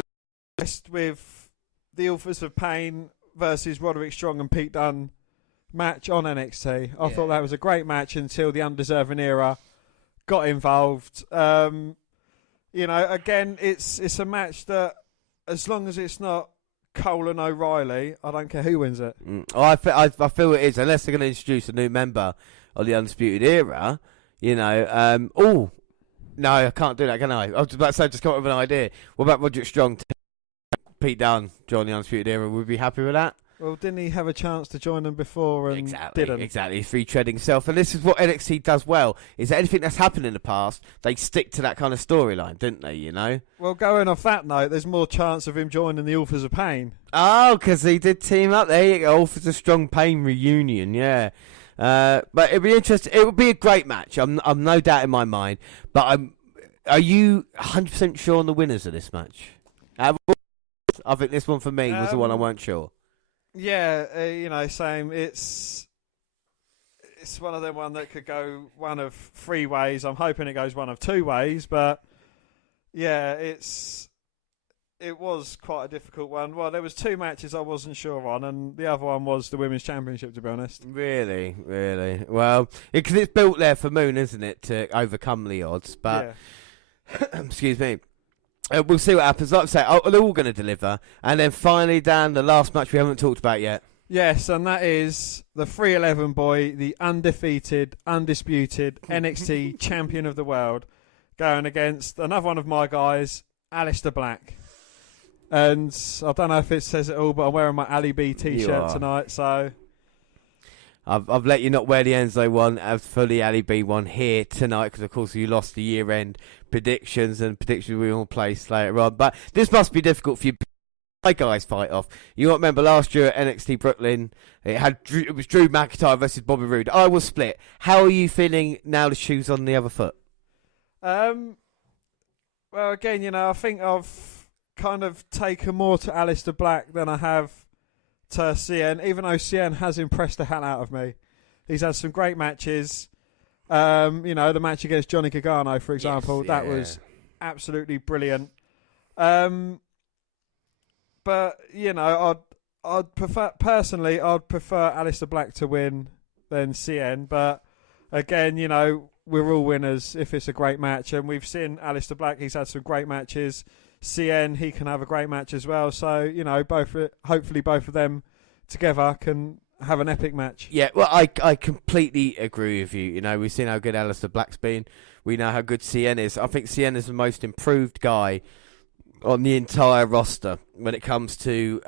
impressed with the Authors of Pain versus Roderick Strong and Pete Dunne match on NXT. I thought that was a great match until the Undeserving Era got involved. Again, it's a match that, as long as it's not Cole and O'Reilly, I don't care who wins it. I feel it is, unless they're going to introduce a new member of the Undisputed Era. Oh, no, I can't do that, can I? I was about to say, just come up with an idea. What about Roderick Strong, Pete Dunne, join the Undisputed Era? Would we be happy with that? Well, didn't he have a chance to join them before and didn't? Exactly, free treading himself. And this is what NXT does well, is that anything that's happened in the past, they stick to that kind of storyline, didn't they, Well, going off that note, there's more chance of him joining the Authors of Pain. Oh, because he did team up. There you go, Authors of Strong Pain reunion, yeah. But it'd be interesting. It would be a great match. I'm no doubt in my mind. But are you 100% sure on the winners of this match? I think this one for me was the one I weren't sure. Yeah, same. It's one of them that could go one of 3 ways. I'm hoping it goes one of 2 ways, but yeah, it was quite a difficult one. Well, there was 2 matches I wasn't sure on, and the other one was the Women's Championship, to be honest. Really? Well, because it's built there for Moon, isn't it, to overcome the odds? But excuse me. We'll see what happens. Like I say, they're all going to deliver. And then finally, Dan, the last match we haven't talked about yet. Yes, and that is the 311 boy, the undefeated, undisputed NXT champion of the world, going against another one of my guys, Aleister Black. And I don't know if it says it all, but I'm wearing my Ali B t-shirt tonight, so... I've let you not wear the Enzo one for the Ali B one here tonight because, of course, you lost the year-end predictions and predictions we all place later on. But this must be difficult for you. My guys fight off. You remember last year at NXT Brooklyn, it was Drew McIntyre versus Bobby Roode. I was split. How are you feeling now the shoe's on the other foot? Well, again, I think I've kind of taken more to Aleister Black than I have to CN, even though CN has impressed the hell out of me. He's had some great matches. The match against Johnny Gargano, for example, that was absolutely brilliant. But I'd prefer Aleister Black to win than CN. But again, we're all winners if it's a great match, and we've seen Aleister Black. He's had some great matches. CN, he can have a great match as well. So hopefully both of them together can have an epic match. Yeah, well, I completely agree with you. We've seen how good Aleister Black's been. We know how good CN is. I think CN is the most improved guy on the entire roster when it comes to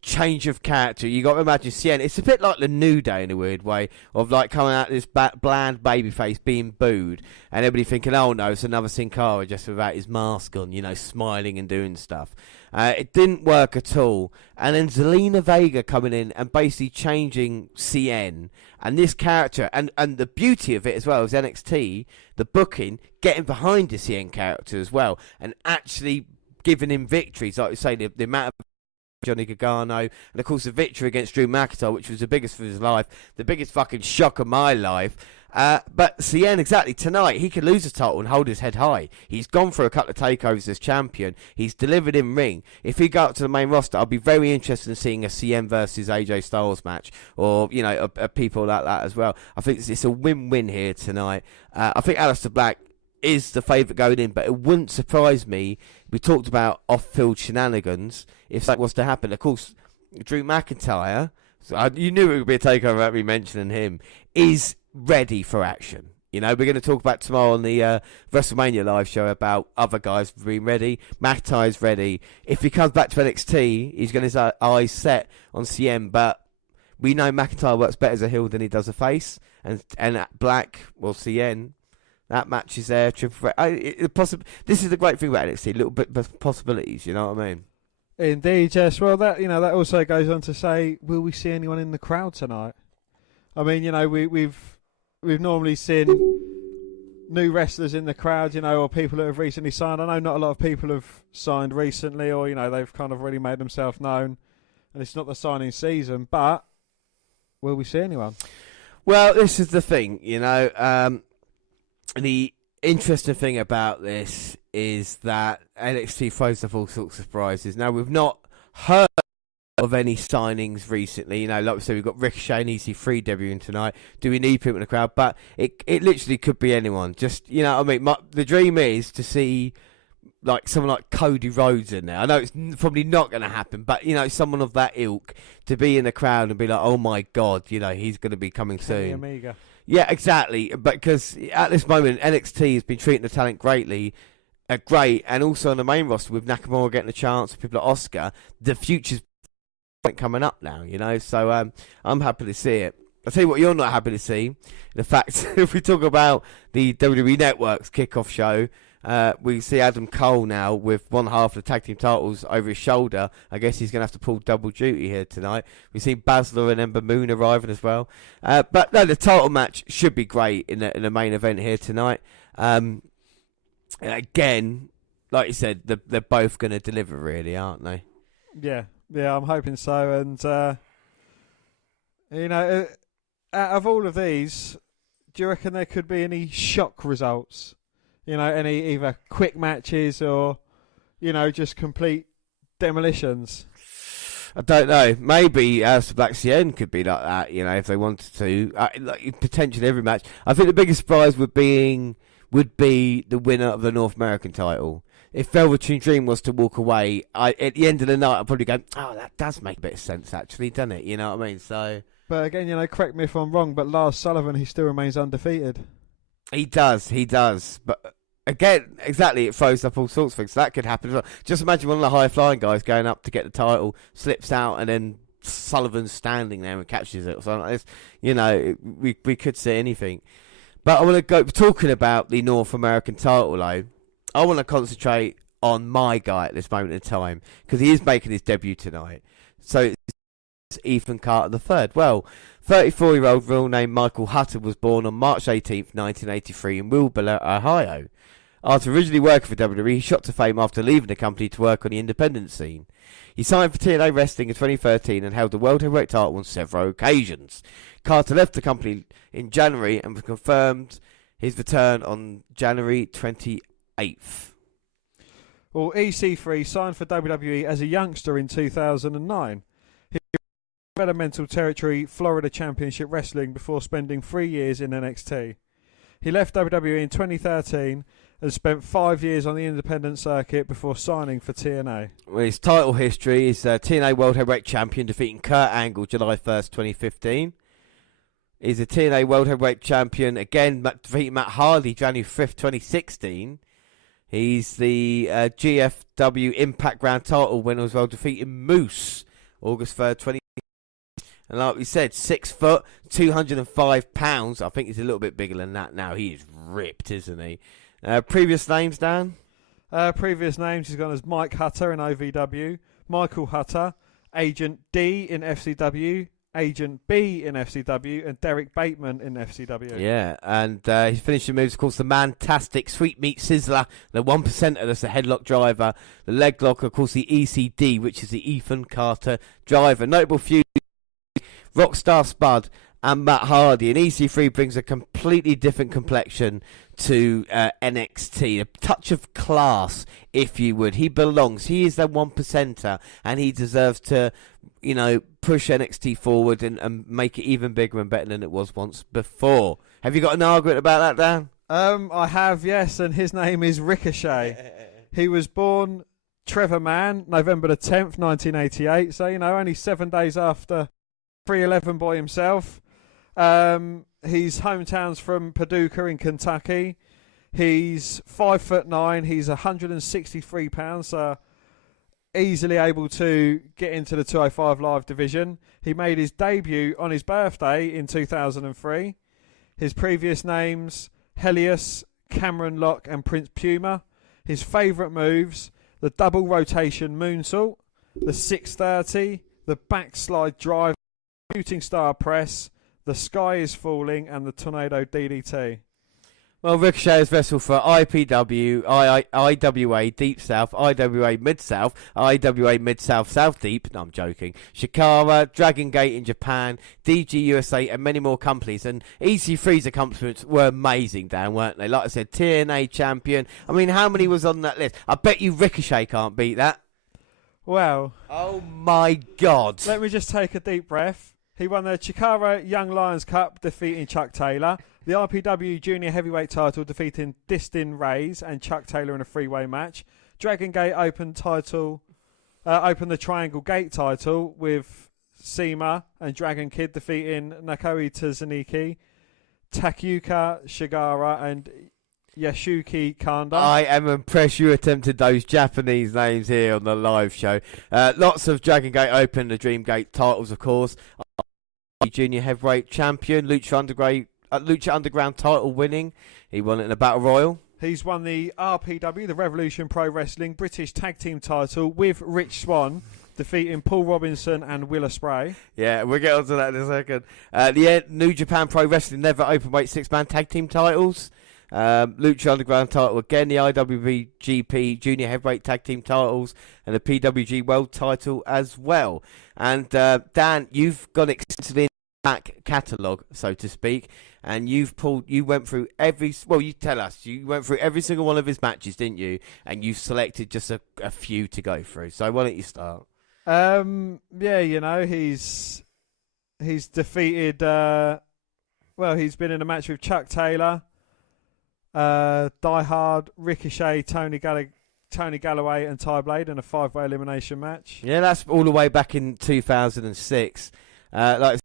change of character. You got to imagine CN. It's a bit like the New Day in a weird way, of like coming out this bland babyface being booed, and everybody thinking, oh no, it's another Sin Cara just without his mask on, smiling and doing stuff. It didn't work at all. And then Zelina Vega coming in and basically changing CN and this character, and the beauty of it as well is NXT, the booking, getting behind the CN character as well, and actually giving him victories, like you say, the amount of Johnny Gargano, and of course the victory against Drew McIntyre, which was the biggest for his life, the biggest fucking shock of my life. But CN, exactly, tonight, he could lose the title and hold his head high. He's gone for a couple of takeovers as champion. He's delivered in ring. If he go up to the main roster, I'd be very interested in seeing a CN versus AJ Styles match, or, people like that as well. I think it's a win-win here tonight. I think Aleister Black is the favourite going in, but it wouldn't surprise me. We talked about off-field shenanigans. If that was to happen, of course, Drew McIntyre, you knew it would be a takeover without me mentioning him, is ready for action. We're going to talk about tomorrow on the WrestleMania live show about other guys being ready. McIntyre's ready. If he comes back to NXT, he's got his eyes set on CM, but we know McIntyre works better as a heel than he does a face, and Black, well, CN, that match is there. This is the great thing about NXT, little bit of possibilities, you know what I mean? Indeed, yes. Well, that also goes on to say, will we see anyone in the crowd tonight? I mean, we've normally seen new wrestlers in the crowd, or people that have recently signed. I know not a lot of people have signed recently, or they've kind of already made themselves known, and it's not the signing season. But will we see anyone? Well, this is the thing, the interesting thing about this is that NXT throws up all sorts of surprises. Now, we've not heard of any signings recently. Like we said, we've got Ricochet and EC3 debuting tonight. Do we need people in the crowd? But it literally could be anyone. Just, the dream is to see like someone like Cody Rhodes in there. I know it's probably not going to happen, but, someone of that ilk to be in the crowd and be like, oh my God, he's going to be coming soon. Omega. Yeah, exactly. But because at this moment, NXT has been treating the talent great, and also on the main roster with Nakamura getting a chance, people like Oscar, the future's coming up now, So I'm happy to see it. I'll tell you what you're not happy to see. The fact, if we talk about the WWE Network's kickoff show, we see Adam Cole now with one half of the tag team titles over his shoulder. I guess he's going to have to pull double duty here tonight. We've seen Baszler and Ember Moon arriving as well. But no, the title match should be great in the main event here tonight. Again, like you said, they're both going to deliver, really, aren't they? Yeah, I'm hoping so. And, out of all of these, do you reckon there could be any shock results? Any either quick matches or, just complete demolitions? I don't know. Maybe Aleister Black CN could be like that, if they wanted to. Potentially every match. I think the biggest surprise would be the winner of the North American title. If Velveteen Dream was to walk away, at the end of the night, I'd probably go, oh, that does make a bit of sense, actually, doesn't it? You know what I mean? So. But again, correct me if I'm wrong, but Lars Sullivan, he still remains undefeated. He does. But again, exactly, it throws up all sorts of things. So that could happen as well. Just imagine one of the high-flying guys going up to get the title, slips out, and then Sullivan's standing there and catches it or something like this. We could see anything. But I want to go, talking about the North American title, though, I want to concentrate on my guy at this moment in time, because he is making his debut tonight. So it's Ethan Carter III. Well, 34-year-old real name Michael Hutter was born on March 18th, 1983 in Wilbur, Ohio. After originally working for WWE, he shot to fame after leaving the company to work on the independent scene. He signed for TNA Wrestling in 2013 and held the World Heavyweight title on several occasions. Carter left the company in January and confirmed his return on January 28th. Well, EC3 signed for WWE as a youngster in 2009. He developmental territory Florida Championship Wrestling before spending 3 years in NXT. He left WWE in 2013 and spent 5 years on the independent circuit before signing for TNA. Well, his title history is TNA World Heavyweight Champion, defeating Kurt Angle July 1st, 2015. He's a TNA World Heavyweight Champion, again, defeating Matt Hardy January 5th, 2016. He's the GFW Impact Grand title winner as well, defeating Moose August 3rd, 2016. And like we said, 6 foot, 205 pounds. I think he's a little bit bigger than that now. He is ripped, isn't he? Previous names, Dan? Previous names, he's gone as Mike Hutter in OVW, Michael Hutter, Agent D in FCW, Agent B in FCW, and Derek Bateman in FCW. Yeah, and his finishing moves, of course, the Mantastic, Sweet Meat Sizzler, the 1%er, that's the headlock driver, the leg lock, of course, the ECD, which is the Ethan Carter driver. Notable feud, Rockstar Spud and Matt Hardy, and EC3 brings a completely different complexion to NXT, a touch of class, if you would. He belongs. He is the 1%er, and he deserves to, you know, push NXT forward and make it even bigger and better than it was once before. Have you got an argument about that, Dan? I have, yes, and his name is Ricochet. He was born Trevor Mann, November the 10th, 1988, so, you know, only 7 days after 311 boy himself. His hometown's from Paducah in Kentucky. He's 5'9". He's 163 pounds, so easily able to get into the 205 Live division. He made his debut on his birthday in 2003. His previous names, Helios, Cameron Lock and Prince Puma. His favourite moves, the double rotation moonsault, the 630, the backslide drive, shooting star press, the sky is falling, and the tornado DDT. Well, Ricochet has wrestled for IPW, IWA Deep South, IWA Mid South, IWA Mid South South Deep. No, I'm joking. Shikara, Dragon Gate in Japan, DG USA, and many more companies. And EC3's accomplishments were amazing, Dan, weren't they? Like I said, TNA champion. I mean, how many was on that list? I bet you Ricochet can't beat that. Well, oh my God! Let me just take a deep breath. He won the Chikara Young Lions Cup, defeating Chuck Taylor. The RPW Junior Heavyweight title, defeating Distin Reyes and Chuck Taylor in a three-way match. Dragon Gate opened the Triangle Gate title with Seema and Dragon Kid defeating Nakoe Tazuniki, Takayuka Shigara and Yasuki Kanda. I am impressed you attempted those Japanese names here on the live show. Lots of Dragon Gate Open, the Dream Gate titles, of course. Junior Heavyweight Champion, Lucha Underground title winning. He won it in a Battle Royal. He's won the RPW, the Revolution Pro Wrestling British Tag Team title with Rich Swann, defeating Paul Robinson and Willa Spray. Yeah, we'll get on to that in a second. The New Japan Pro Wrestling Never Openweight 6-man tag team titles. Lucha Underground title again, the IWGP Junior Heavyweight Tag Team titles, and the PWG World title as well. And Dan, you've gone extensively in the back catalogue, so to speak, and you went through you went through every single one of his matches, didn't you? And you selected just a few to go through. So why don't you start? Yeah, you know, he's defeated. He's been in a match with Chuck Taylor, Die Hard, Ricochet, Tony Galloway and Ty Blade in a 5-way elimination match. Yeah, that's all the way back in 2006. Like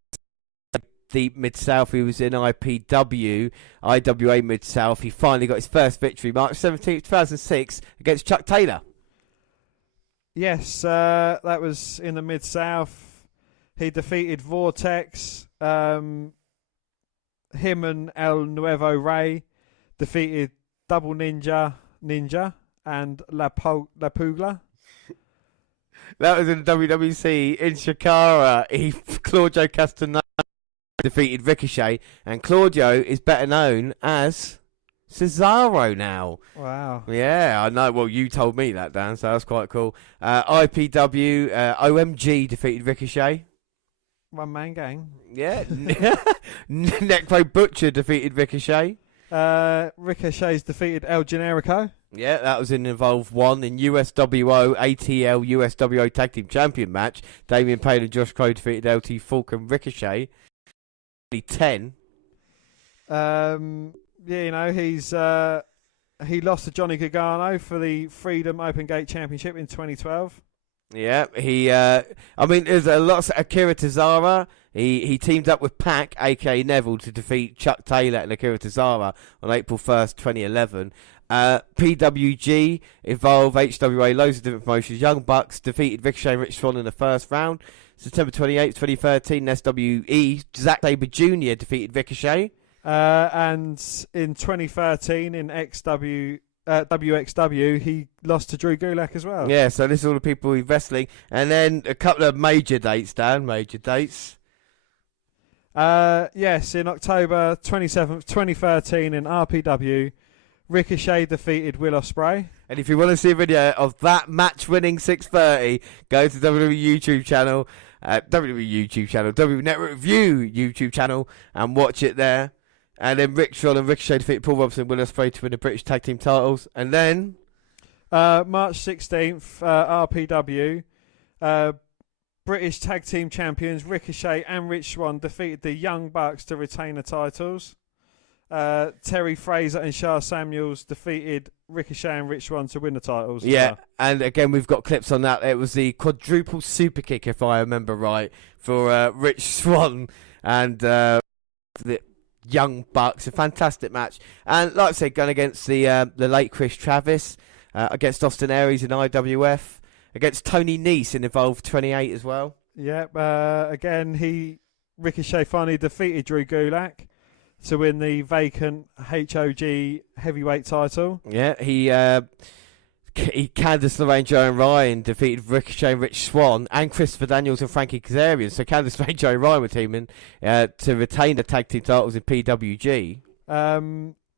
Deep Mid-South, he was in IPW, IWA Mid-South. He finally got his first victory, March 17th, 2006, against Chuck Taylor. Yes, that was in the Mid-South. He defeated Vortex. Him and El Nuevo Rey defeated Double Ninja, and La Pugla. That was in WWC. In Shikara, Claudio Castagnoli defeated Ricochet, and Claudio is better known as Cesaro now. Wow. Yeah, I know. Well, you told me that, Dan, so that's quite cool. IPW, OMG defeated Ricochet. One-man gang. Yeah. Necro Butcher defeated Ricochet. Ricochet's defeated El Generico. Yeah, that was in Evolve 1 in USWO ATL USWO Tag Team Champion match. Damien Payne and Josh Crow defeated LT Falk and Ricochet. 10. Yeah, you know, he lost to Johnny Gargano for the Freedom Open Gate Championship in 2012. Yeah, there's a lot of Akira Tozawa. He teamed up with Pac, aka Neville, to defeat Chuck Taylor and Akira Tozawa on April 1st, 2011. PWG, Evolve, HWA, loads of different promotions. Young Bucks defeated Ricochet and Rich Swann in the first round. September 28th, 2013, SWE, Zack Sabre Jr. defeated Ricochet. And in 2013, in WXW, he lost to Drew Gulak as well. Yeah, so this is all the people he's wrestling. And then a couple of major dates, Dan, major dates. Yes, in October 27th, 2013, in RPW, Ricochet defeated Will Ospreay. And if you want to see a video of that match-winning 6:30, go to WWE YouTube channel, WWE Network Review YouTube channel, and watch it there. And then Rick Swann and Ricochet defeated Paul Robinson and Will Ospreay to win the British Tag Team titles. And then March 16th, RPW, British Tag Team Champions Ricochet and Rich Swann defeated the Young Bucks to retain the titles. Terry Fraser and Shah Samuels defeated Ricochet and Rich Swann to win the titles. Yeah, and again, we've got clips on that. It was the quadruple super kick, if I remember right, for Rich Swann and the Young Bucks. A fantastic match. And like I said, going against the late Chris Travis, against Austin Aries in IWF, against Tony Nese in Evolve 28 as well. Yep. Again, Ricochet finally defeated Drew Gulak to win the vacant HOG heavyweight title. Yeah, he Candice LeRae, Joe and Ryan defeated Ricochet, Rich Swann, and Christopher Daniels and Frankie Kazarian. So Candice LeRae, Joe and Ryan were teaming to retain the tag team titles in PWG.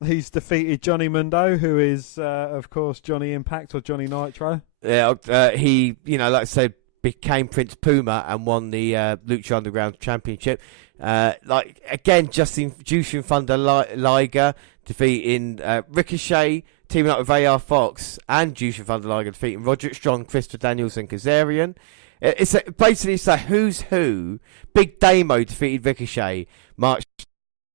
He's defeated Johnny Mundo, who is, of course, Johnny Impact or Johnny Nitro. Yeah, he, like I said, became Prince Puma and won the Lucha Underground Championship. Jushin Thunder Liger defeating Ricochet, teaming up with AR Fox and Jushin Thunder Liger defeating Roderick Strong, Christopher Daniels and Kazarian. It's a who's who. Big Damo defeated Ricochet March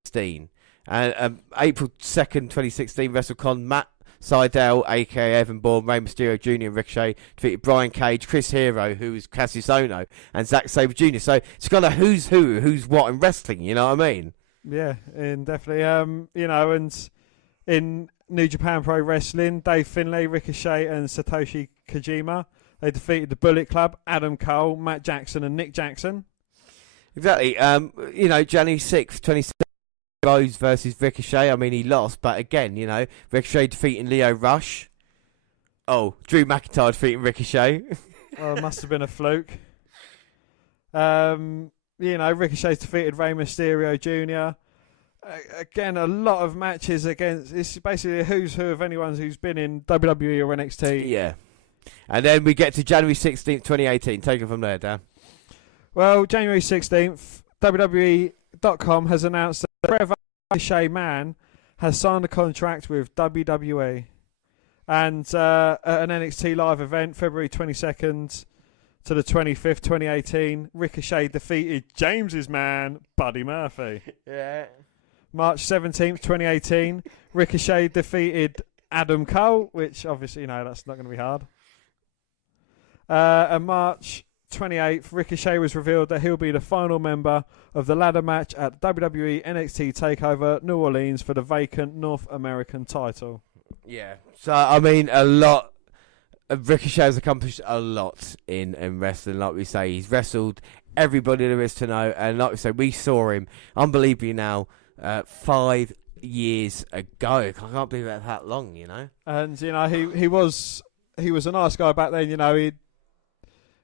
16. And April 2nd, 2016, WrestleCon, Matt Sydal, a.k.a. Evan Bourne, Rey Mysterio Jr. and Ricochet defeated Brian Cage, Chris Hero, who is Cassius Ohno, and Zack Sabre Jr. So it's kind of who's who, who's what in wrestling, you know what I mean? Yeah, and definitely. And in New Japan Pro Wrestling, Dave Finlay, Ricochet and Satoshi Kojima, they defeated the Bullet Club, Adam Cole, Matt Jackson and Nick Jackson. Exactly. January 6th, 2017. Rose versus Ricochet. I mean, he lost, but again, Ricochet defeating Leo Rush. Oh, Drew McIntyre defeating Ricochet. Oh, it must have been a fluke. Ricochet's defeated Rey Mysterio Jr. Again, a lot of matches against. It's basically a who's who of anyone who's been in WWE or NXT. Yeah. And then we get to January 16th, 2018. Take it from there, Dan. Well, January 16th, WWE.com has announced that Forever Ricochet Man has signed a contract with WWE. And at an NXT live event, February 22nd to the 25th, 2018, Ricochet defeated James's man, Buddy Murphy. Yeah. March 17th, 2018, Ricochet defeated Adam Cole, which obviously, that's not going to be hard. And March 28th, Ricochet was revealed that he'll be the final member of the ladder match at WWE NXT Takeover New Orleans for the vacant North American title. Yeah. So, a lot. Ricochet has accomplished a lot in wrestling. Like we say, he's wrestled everybody there is to know. And like we say, we saw him, unbelievably now, 5 years ago. I can't believe that's that long, And, he was a nice guy back then,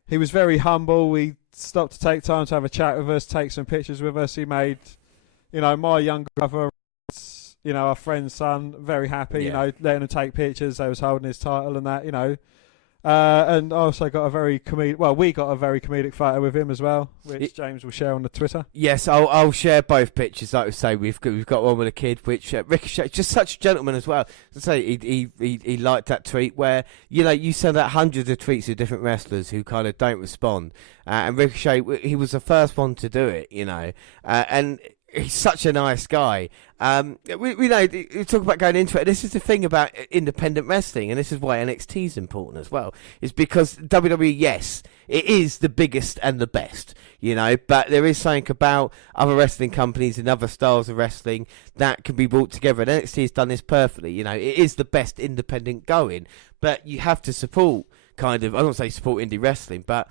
He was very humble. He stopped to take time to have a chat with us, take some pictures with us. He made, my younger brother, our friend's son, very happy, Yeah. Letting him take pictures. They was holding his title and that, And I also got a very we got a very comedic photo with him as well, which James will share on the Twitter. Yes, I'll share both pictures. Like I say, we've got one with a kid, which Ricochet, just such a gentleman as well. As I say, he liked that tweet where you send out hundreds of tweets of different wrestlers who kind of don't respond, and Ricochet, he was the first one to do it, and he's such a nice guy. We know, you talk about going into it. This is the thing about independent wrestling, and this is why NXT is important as well. Is because WWE, yes, it is the biggest and the best, but there is something about other wrestling companies and other styles of wrestling that can be brought together. And NXT has done this perfectly. It is the best independent going, but you have to support I don't say support indie wrestling, but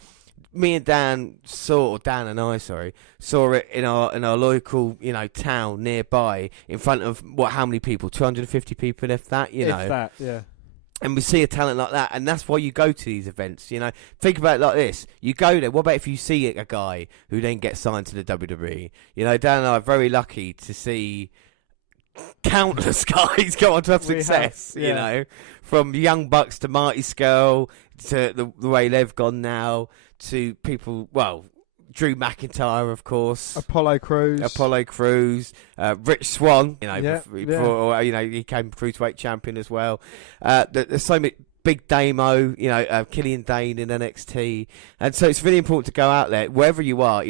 me and Dan saw it in our local, town nearby, in front of how many people? 250 people, if that, If that, yeah. And we see a talent like that, and that's why you go to these events. Think about it like this: you go there. What about if you see a guy who then gets signed to the WWE? Dan and I are very lucky to see countless guys go on to have success. From Young Bucks to Marty Scurll to the way they've gone now. To people, Drew McIntyre, of course, Apollo Crews, Rich Swann, he came cruiserweight champion as well. There's so many, Big Damo, Killian Dane in NXT, and so it's really important to go out there wherever you are,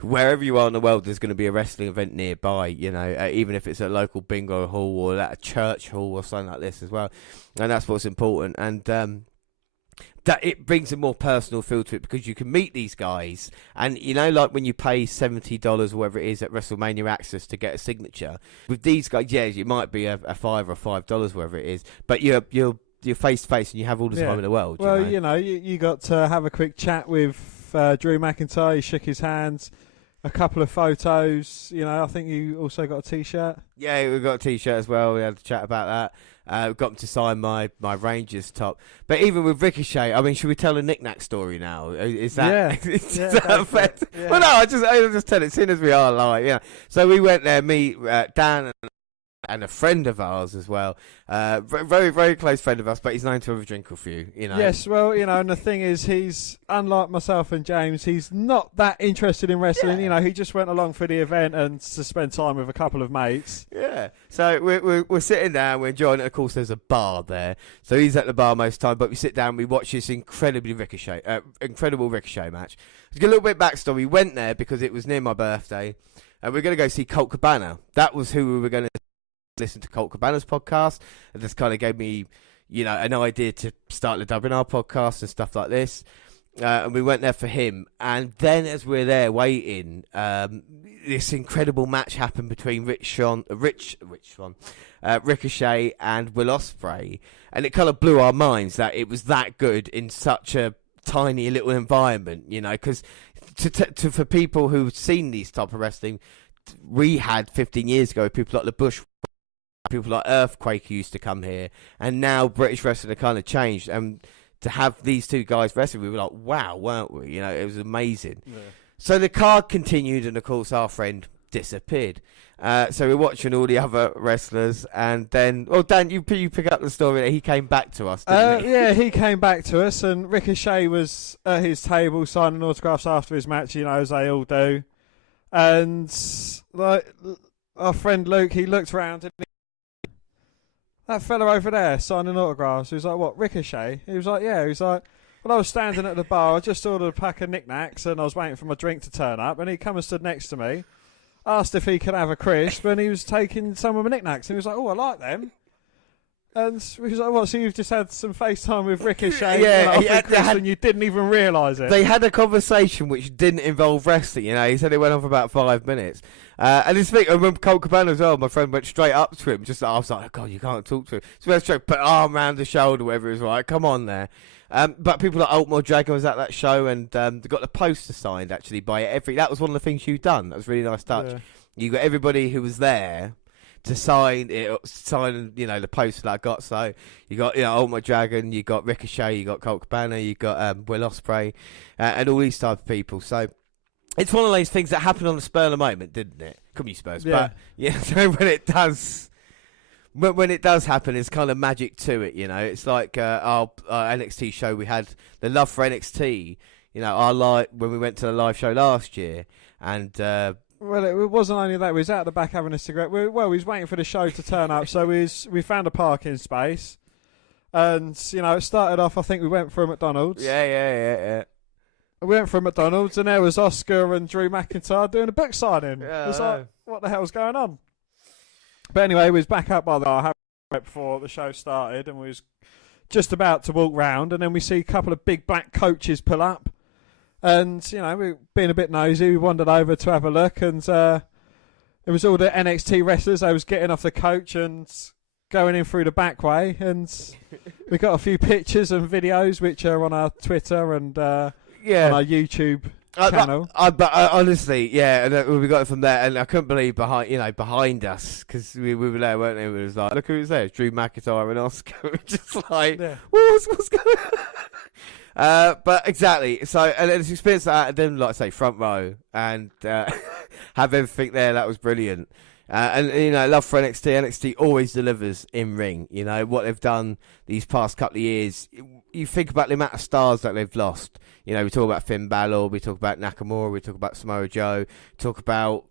wherever you are in the world. There's going to be a wrestling event nearby, even if it's a local bingo hall or at a church hall or something like this as well, and that's what's important. And that it brings a more personal feel to it because you can meet these guys, and like when you pay $70 or whatever it is at WrestleMania Access to get a signature with these guys, it might be a $5 or $5 whatever it is, but you're face to face and you have all the time in the world. Well, you got to have a quick chat with Drew McIntyre. He shook his hands, a couple of photos. I think you also got a T-shirt. Yeah, we got a T-shirt as well. We had a chat about that. Got him to sign my Rangers top. But even with Ricochet, should we tell a knick-knack story now? Is that, is that fair? Yeah. Well, no, I just tell it as soon as we are live. So we went there, me, Dan, and a friend of ours as well. Very, very close friend of us, but he's known to have a drink or few, Yes, well, and the thing is, he's, unlike myself and James, he's not that interested in wrestling. Yeah. He just went along for the event and to spend time with a couple of mates. Yeah. So we're sitting down, we're enjoying it. Of course, there's a bar there. So he's at the bar most of the time, but we sit down, we watch this incredible Ricochet match. To get a little bit backstory, we went there because it was near my birthday, and we're going to go see Colt Cabana. That was who we were going to listen to Colt Cabana's podcast, and this kind of gave me, an idea to start the WNR podcast and stuff like this. And we went there for him, and then as we're there waiting, this incredible match happened between Ricochet and Will Ospreay, and it kind of blew our minds that it was that good in such a tiny little environment, because for people who've seen these type of wrestling, we had 15 years ago people like the Bush, people like Earthquake who used to come here, and now British wrestling have kind of changed, and to have these two guys wrestling, we were like, wow, weren't we? It was amazing. Yeah. So the card continued, and of course our friend disappeared. So we're watching all the other wrestlers, and then, Dan, you pick up the story that he came back to us, didn't he? Yeah, he came back to us, and Ricochet was at his table signing autographs after his match, as they all do. And our friend Luke, he looked around and that fella over there signing autographs. He was like, what, Ricochet? He was like, yeah. He was like, well, I was standing at the bar. I just ordered a pack of knickknacks and I was waiting for my drink to turn up. And he come and stood next to me, asked if he could have a crisp, and he was taking some of my knickknacks. And he was like, oh, I like them. And he was like, what, so you've just had some FaceTime with Ricochet? And you didn't even realise it? They had a conversation which didn't involve wrestling, He said it went on for about 5 minutes. And this thing, I remember Colt Cabana as well, my friend went straight up to him. I was like, oh, God, you can't talk to him. So we went straight, put arm around the shoulder, whatever it was like, come on there. But people like Ultimate Dragon was at that show, and they got the poster signed, actually, by every... That was one of the things you'd done. That was a really nice touch. Yeah. You got everybody who was there to sign the poster that I got. So you got Ultimate Dragon, you got Ricochet, you got Colt Cabana, you got Will Ospreay, and all these type of people. So it's one of those things that happened on the spur of the moment, didn't it? Come on, you Spurs. Yeah. But so when it does when it does happen, there's kind of magic to it, you know. It's like our NXT show. We had the love for NXT, you know, when we went to the live show last year, and well, it wasn't only that. We was out the back having a cigarette. We was waiting for the show to turn up, so we found a parking space, and you know, it started off. I think we went for a McDonald's. Yeah. We went for a McDonald's, and there was Oscar and Drew McIntyre doing a book signing. Yeah, it was like, what the hell's going on? But anyway, we was back up by the bar before the show started, and we was just about to walk round, and then we see a couple of big black coaches pull up, and you know, we being a bit nosy, we wandered over to have a look, and it was all the NXT wrestlers. They was getting off the coach and going in through the back way, and we got a few pictures and videos which are on our Twitter and on our YouTube channel. But honestly, yeah, and we got it from there, and I couldn't believe behind us, because we were there, weren't we? It was like, look who's there, it's Drew McIntyre and Oscar. Just like, what's going on? But exactly, so and it's experience that, and then like I say, front row, and have everything there. That was brilliant. And you know, love for NXT. NXT always delivers in ring. You know what they've done these past couple of years. You think about the amount of stars that they've lost. You know, we talk about Finn Balor, we talk about Nakamura, we talk about Samoa Joe, talk about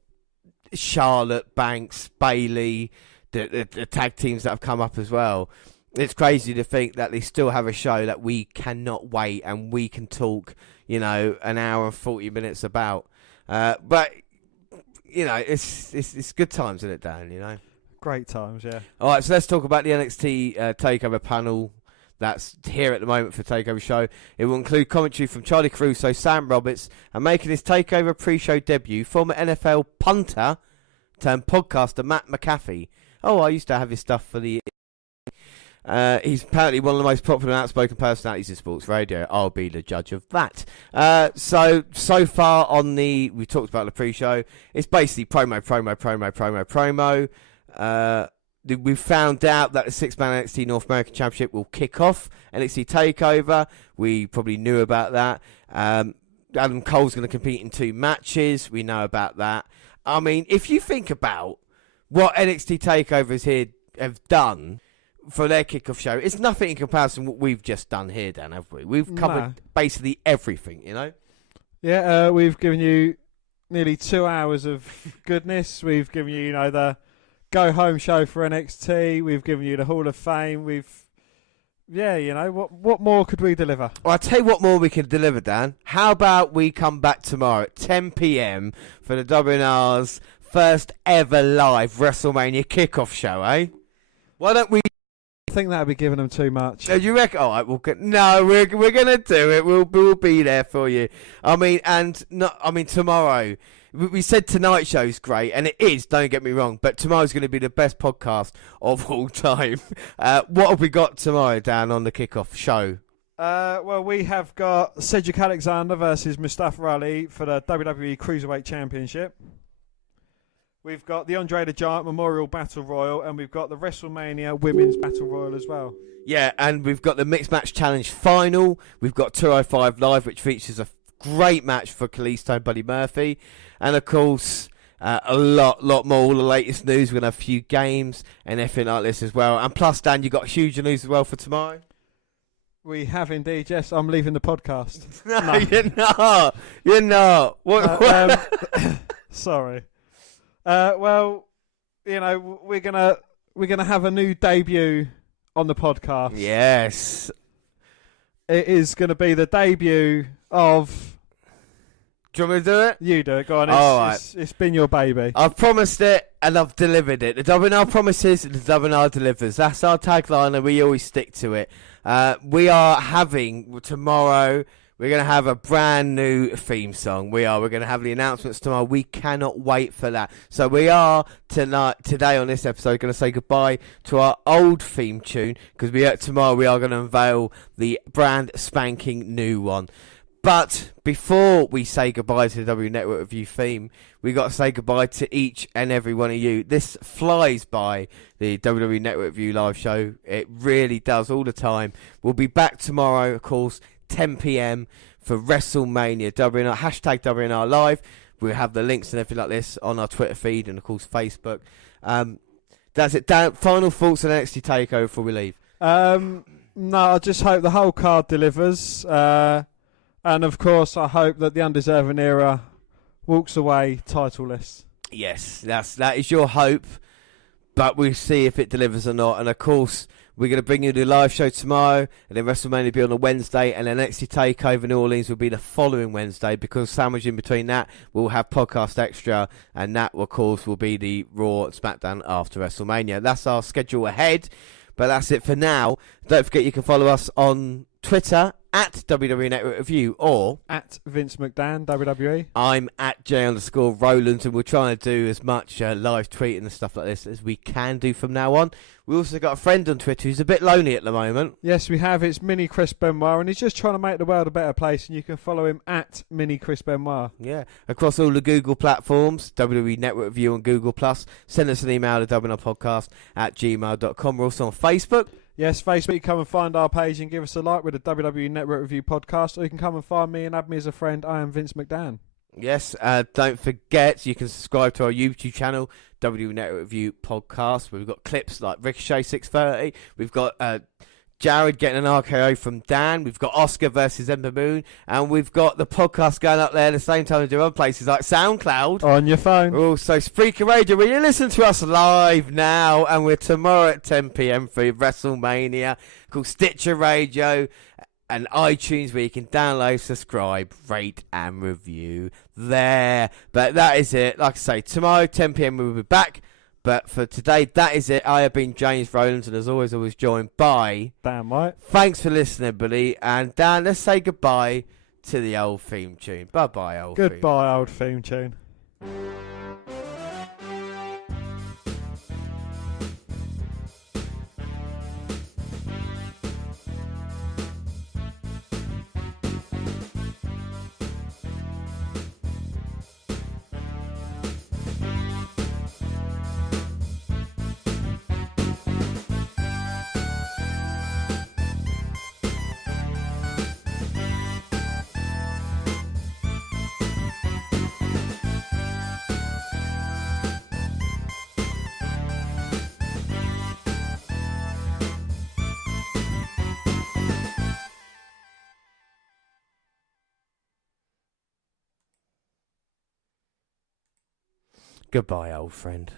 Charlotte, Banks, Bayley, the tag teams that have come up as well. It's crazy to think that they still have a show that we cannot wait and we can talk, you know, an hour and 40 minutes about. But you know, it's good times, isn't it, Dan? You know, great times, yeah. All right, so let's talk about the NXT Takeover panel that's here at the moment for Takeover Show. It will include commentary from Charlie Caruso, Sam Roberts, and making his Takeover pre-show debut, former NFL punter turned podcaster Matt McAfee. Oh, I used to have his stuff for the. He's apparently one of the most popular and outspoken personalities in sports radio. I'll be the judge of that. So far on we talked about the pre-show. It's basically promo. We've found out that the 6-man NXT North American Championship will kick off NXT Takeover. We probably knew about that. Adam Cole's going to compete in 2 matches. We know about that. I mean, if you think about what NXT Takeovers have done for their kickoff show, it's nothing in comparison to what we've just done here, Dan, have we? We've covered basically everything, you know? Yeah, we've given you nearly 2 hours of goodness. We've given you, you know, the go-home show for NXT. We've given you the Hall of Fame. You know, what more could we deliver? Well, I'll tell you what more we can deliver, Dan. How about we come back tomorrow at 10 p.m. for the WNR's first ever live WrestleMania kickoff show, eh? Why don't we... I think that would be giving them too much. Do you reckon? All right, we're going to do it. We'll be there for you. I mean, tomorrow... We said tonight's show's great, and it is, don't get me wrong, but tomorrow's going to be the best podcast of all time. What have we got tomorrow, Dan, on the kickoff show? Well, we have got Cedric Alexander versus Mustafa Ali for the WWE Cruiserweight Championship. We've got the Andre the Giant Memorial Battle Royal, and we've got the WrestleMania Women's Battle Royal as well. Yeah, and we've got the Mixed Match Challenge Final. We've got 205 Live, which features a great match for Kalisto and Buddy Murphy. And, of course, a lot more, all the latest news. We're going to have a few games and everything like this as well. And plus, Dan, you've got huge news as well for tomorrow. We have indeed, yes. I'm leaving the podcast. No, you're not. You're not. What? Sorry. Well, you know, we're gonna have a new debut on the podcast. Yes. It is going to be the debut of... Do you want me to do it? You do it. Go on. It's been your baby. I've promised it and I've delivered it. The WNR promises and the WNR delivers. That's our tagline and we always stick to it. We are having tomorrow, we're going to have a brand new theme song. We're going to have the announcements tomorrow. We cannot wait for that. So we are today on this episode going to say goodbye to our old theme tune because tomorrow we are going to unveil the brand spanking new one. But before we say goodbye to the W Network Review theme, we got to say goodbye to each and every one of you. This flies by, the WWE Network Review live show. It really does all the time. We'll be back tomorrow, of course, 10 p.m. for WrestleMania. WNR, hashtag WNR Live. We'll have the links and everything like this on our Twitter feed and, of course, Facebook. That's it. Dan, final thoughts on NXT Takeover before we leave. No, I just hope the whole card delivers. And of course, I hope that the Undeserving Era walks away titleless. Yes, that is your hope, but we'll see if it delivers or not. And of course, we're going to bring you the live show tomorrow, and then WrestleMania will be on a Wednesday, and then NXT Takeover New Orleans will be the following Wednesday, because sandwiched in between that, we'll have Podcast Extra, and that, of course, will be the Raw SmackDown after WrestleMania. That's our schedule ahead, but that's it for now. Don't forget you can follow us on Twitter at WWE Network Review, or at Vince McDan, WWE. I'm at J_Rowlands, and we're trying to do as much live tweeting and stuff like this as we can do from now on. We also got a friend on Twitter who's a bit lonely at the moment. Yes, we have. It's Mini Chris Benoit, and he's just trying to make the world a better place, and you can follow him at Mini Chris Benoit. Yeah, across all the Google platforms, WWE Network Review on Google+. Send us an email to WNRpodcast@gmail.com. We're also on Facebook. Yes, Facebook, you come and find our page and give us a like with the WWE Network Review podcast, or you can come and find me and add me as a friend. I am Vince McDan. Yes, don't forget you can subscribe to our YouTube channel, WWE Network Review Podcast, where we've got clips like Ricochet 630. We've got Jared getting an RKO from Dan. We've got Oscar versus Ember Moon. And we've got the podcast going up there at the same time as do other places like SoundCloud. On your phone. We're also Spreaker Radio, where you listen to us live now. And we're tomorrow at 10 p.m. for WrestleMania, called Stitcher Radio and iTunes, where you can download, subscribe, rate and review there. But that is it. Like I say, tomorrow 10 p.m. we'll be back. But for today, that is it. I have been James Rowlands, and as always, I was joined by Dan White. Thanks for listening, everybody. And Dan, let's say goodbye to the old theme tune. Bye-bye, old theme. Goodbye, old theme tune. Goodbye, old friend.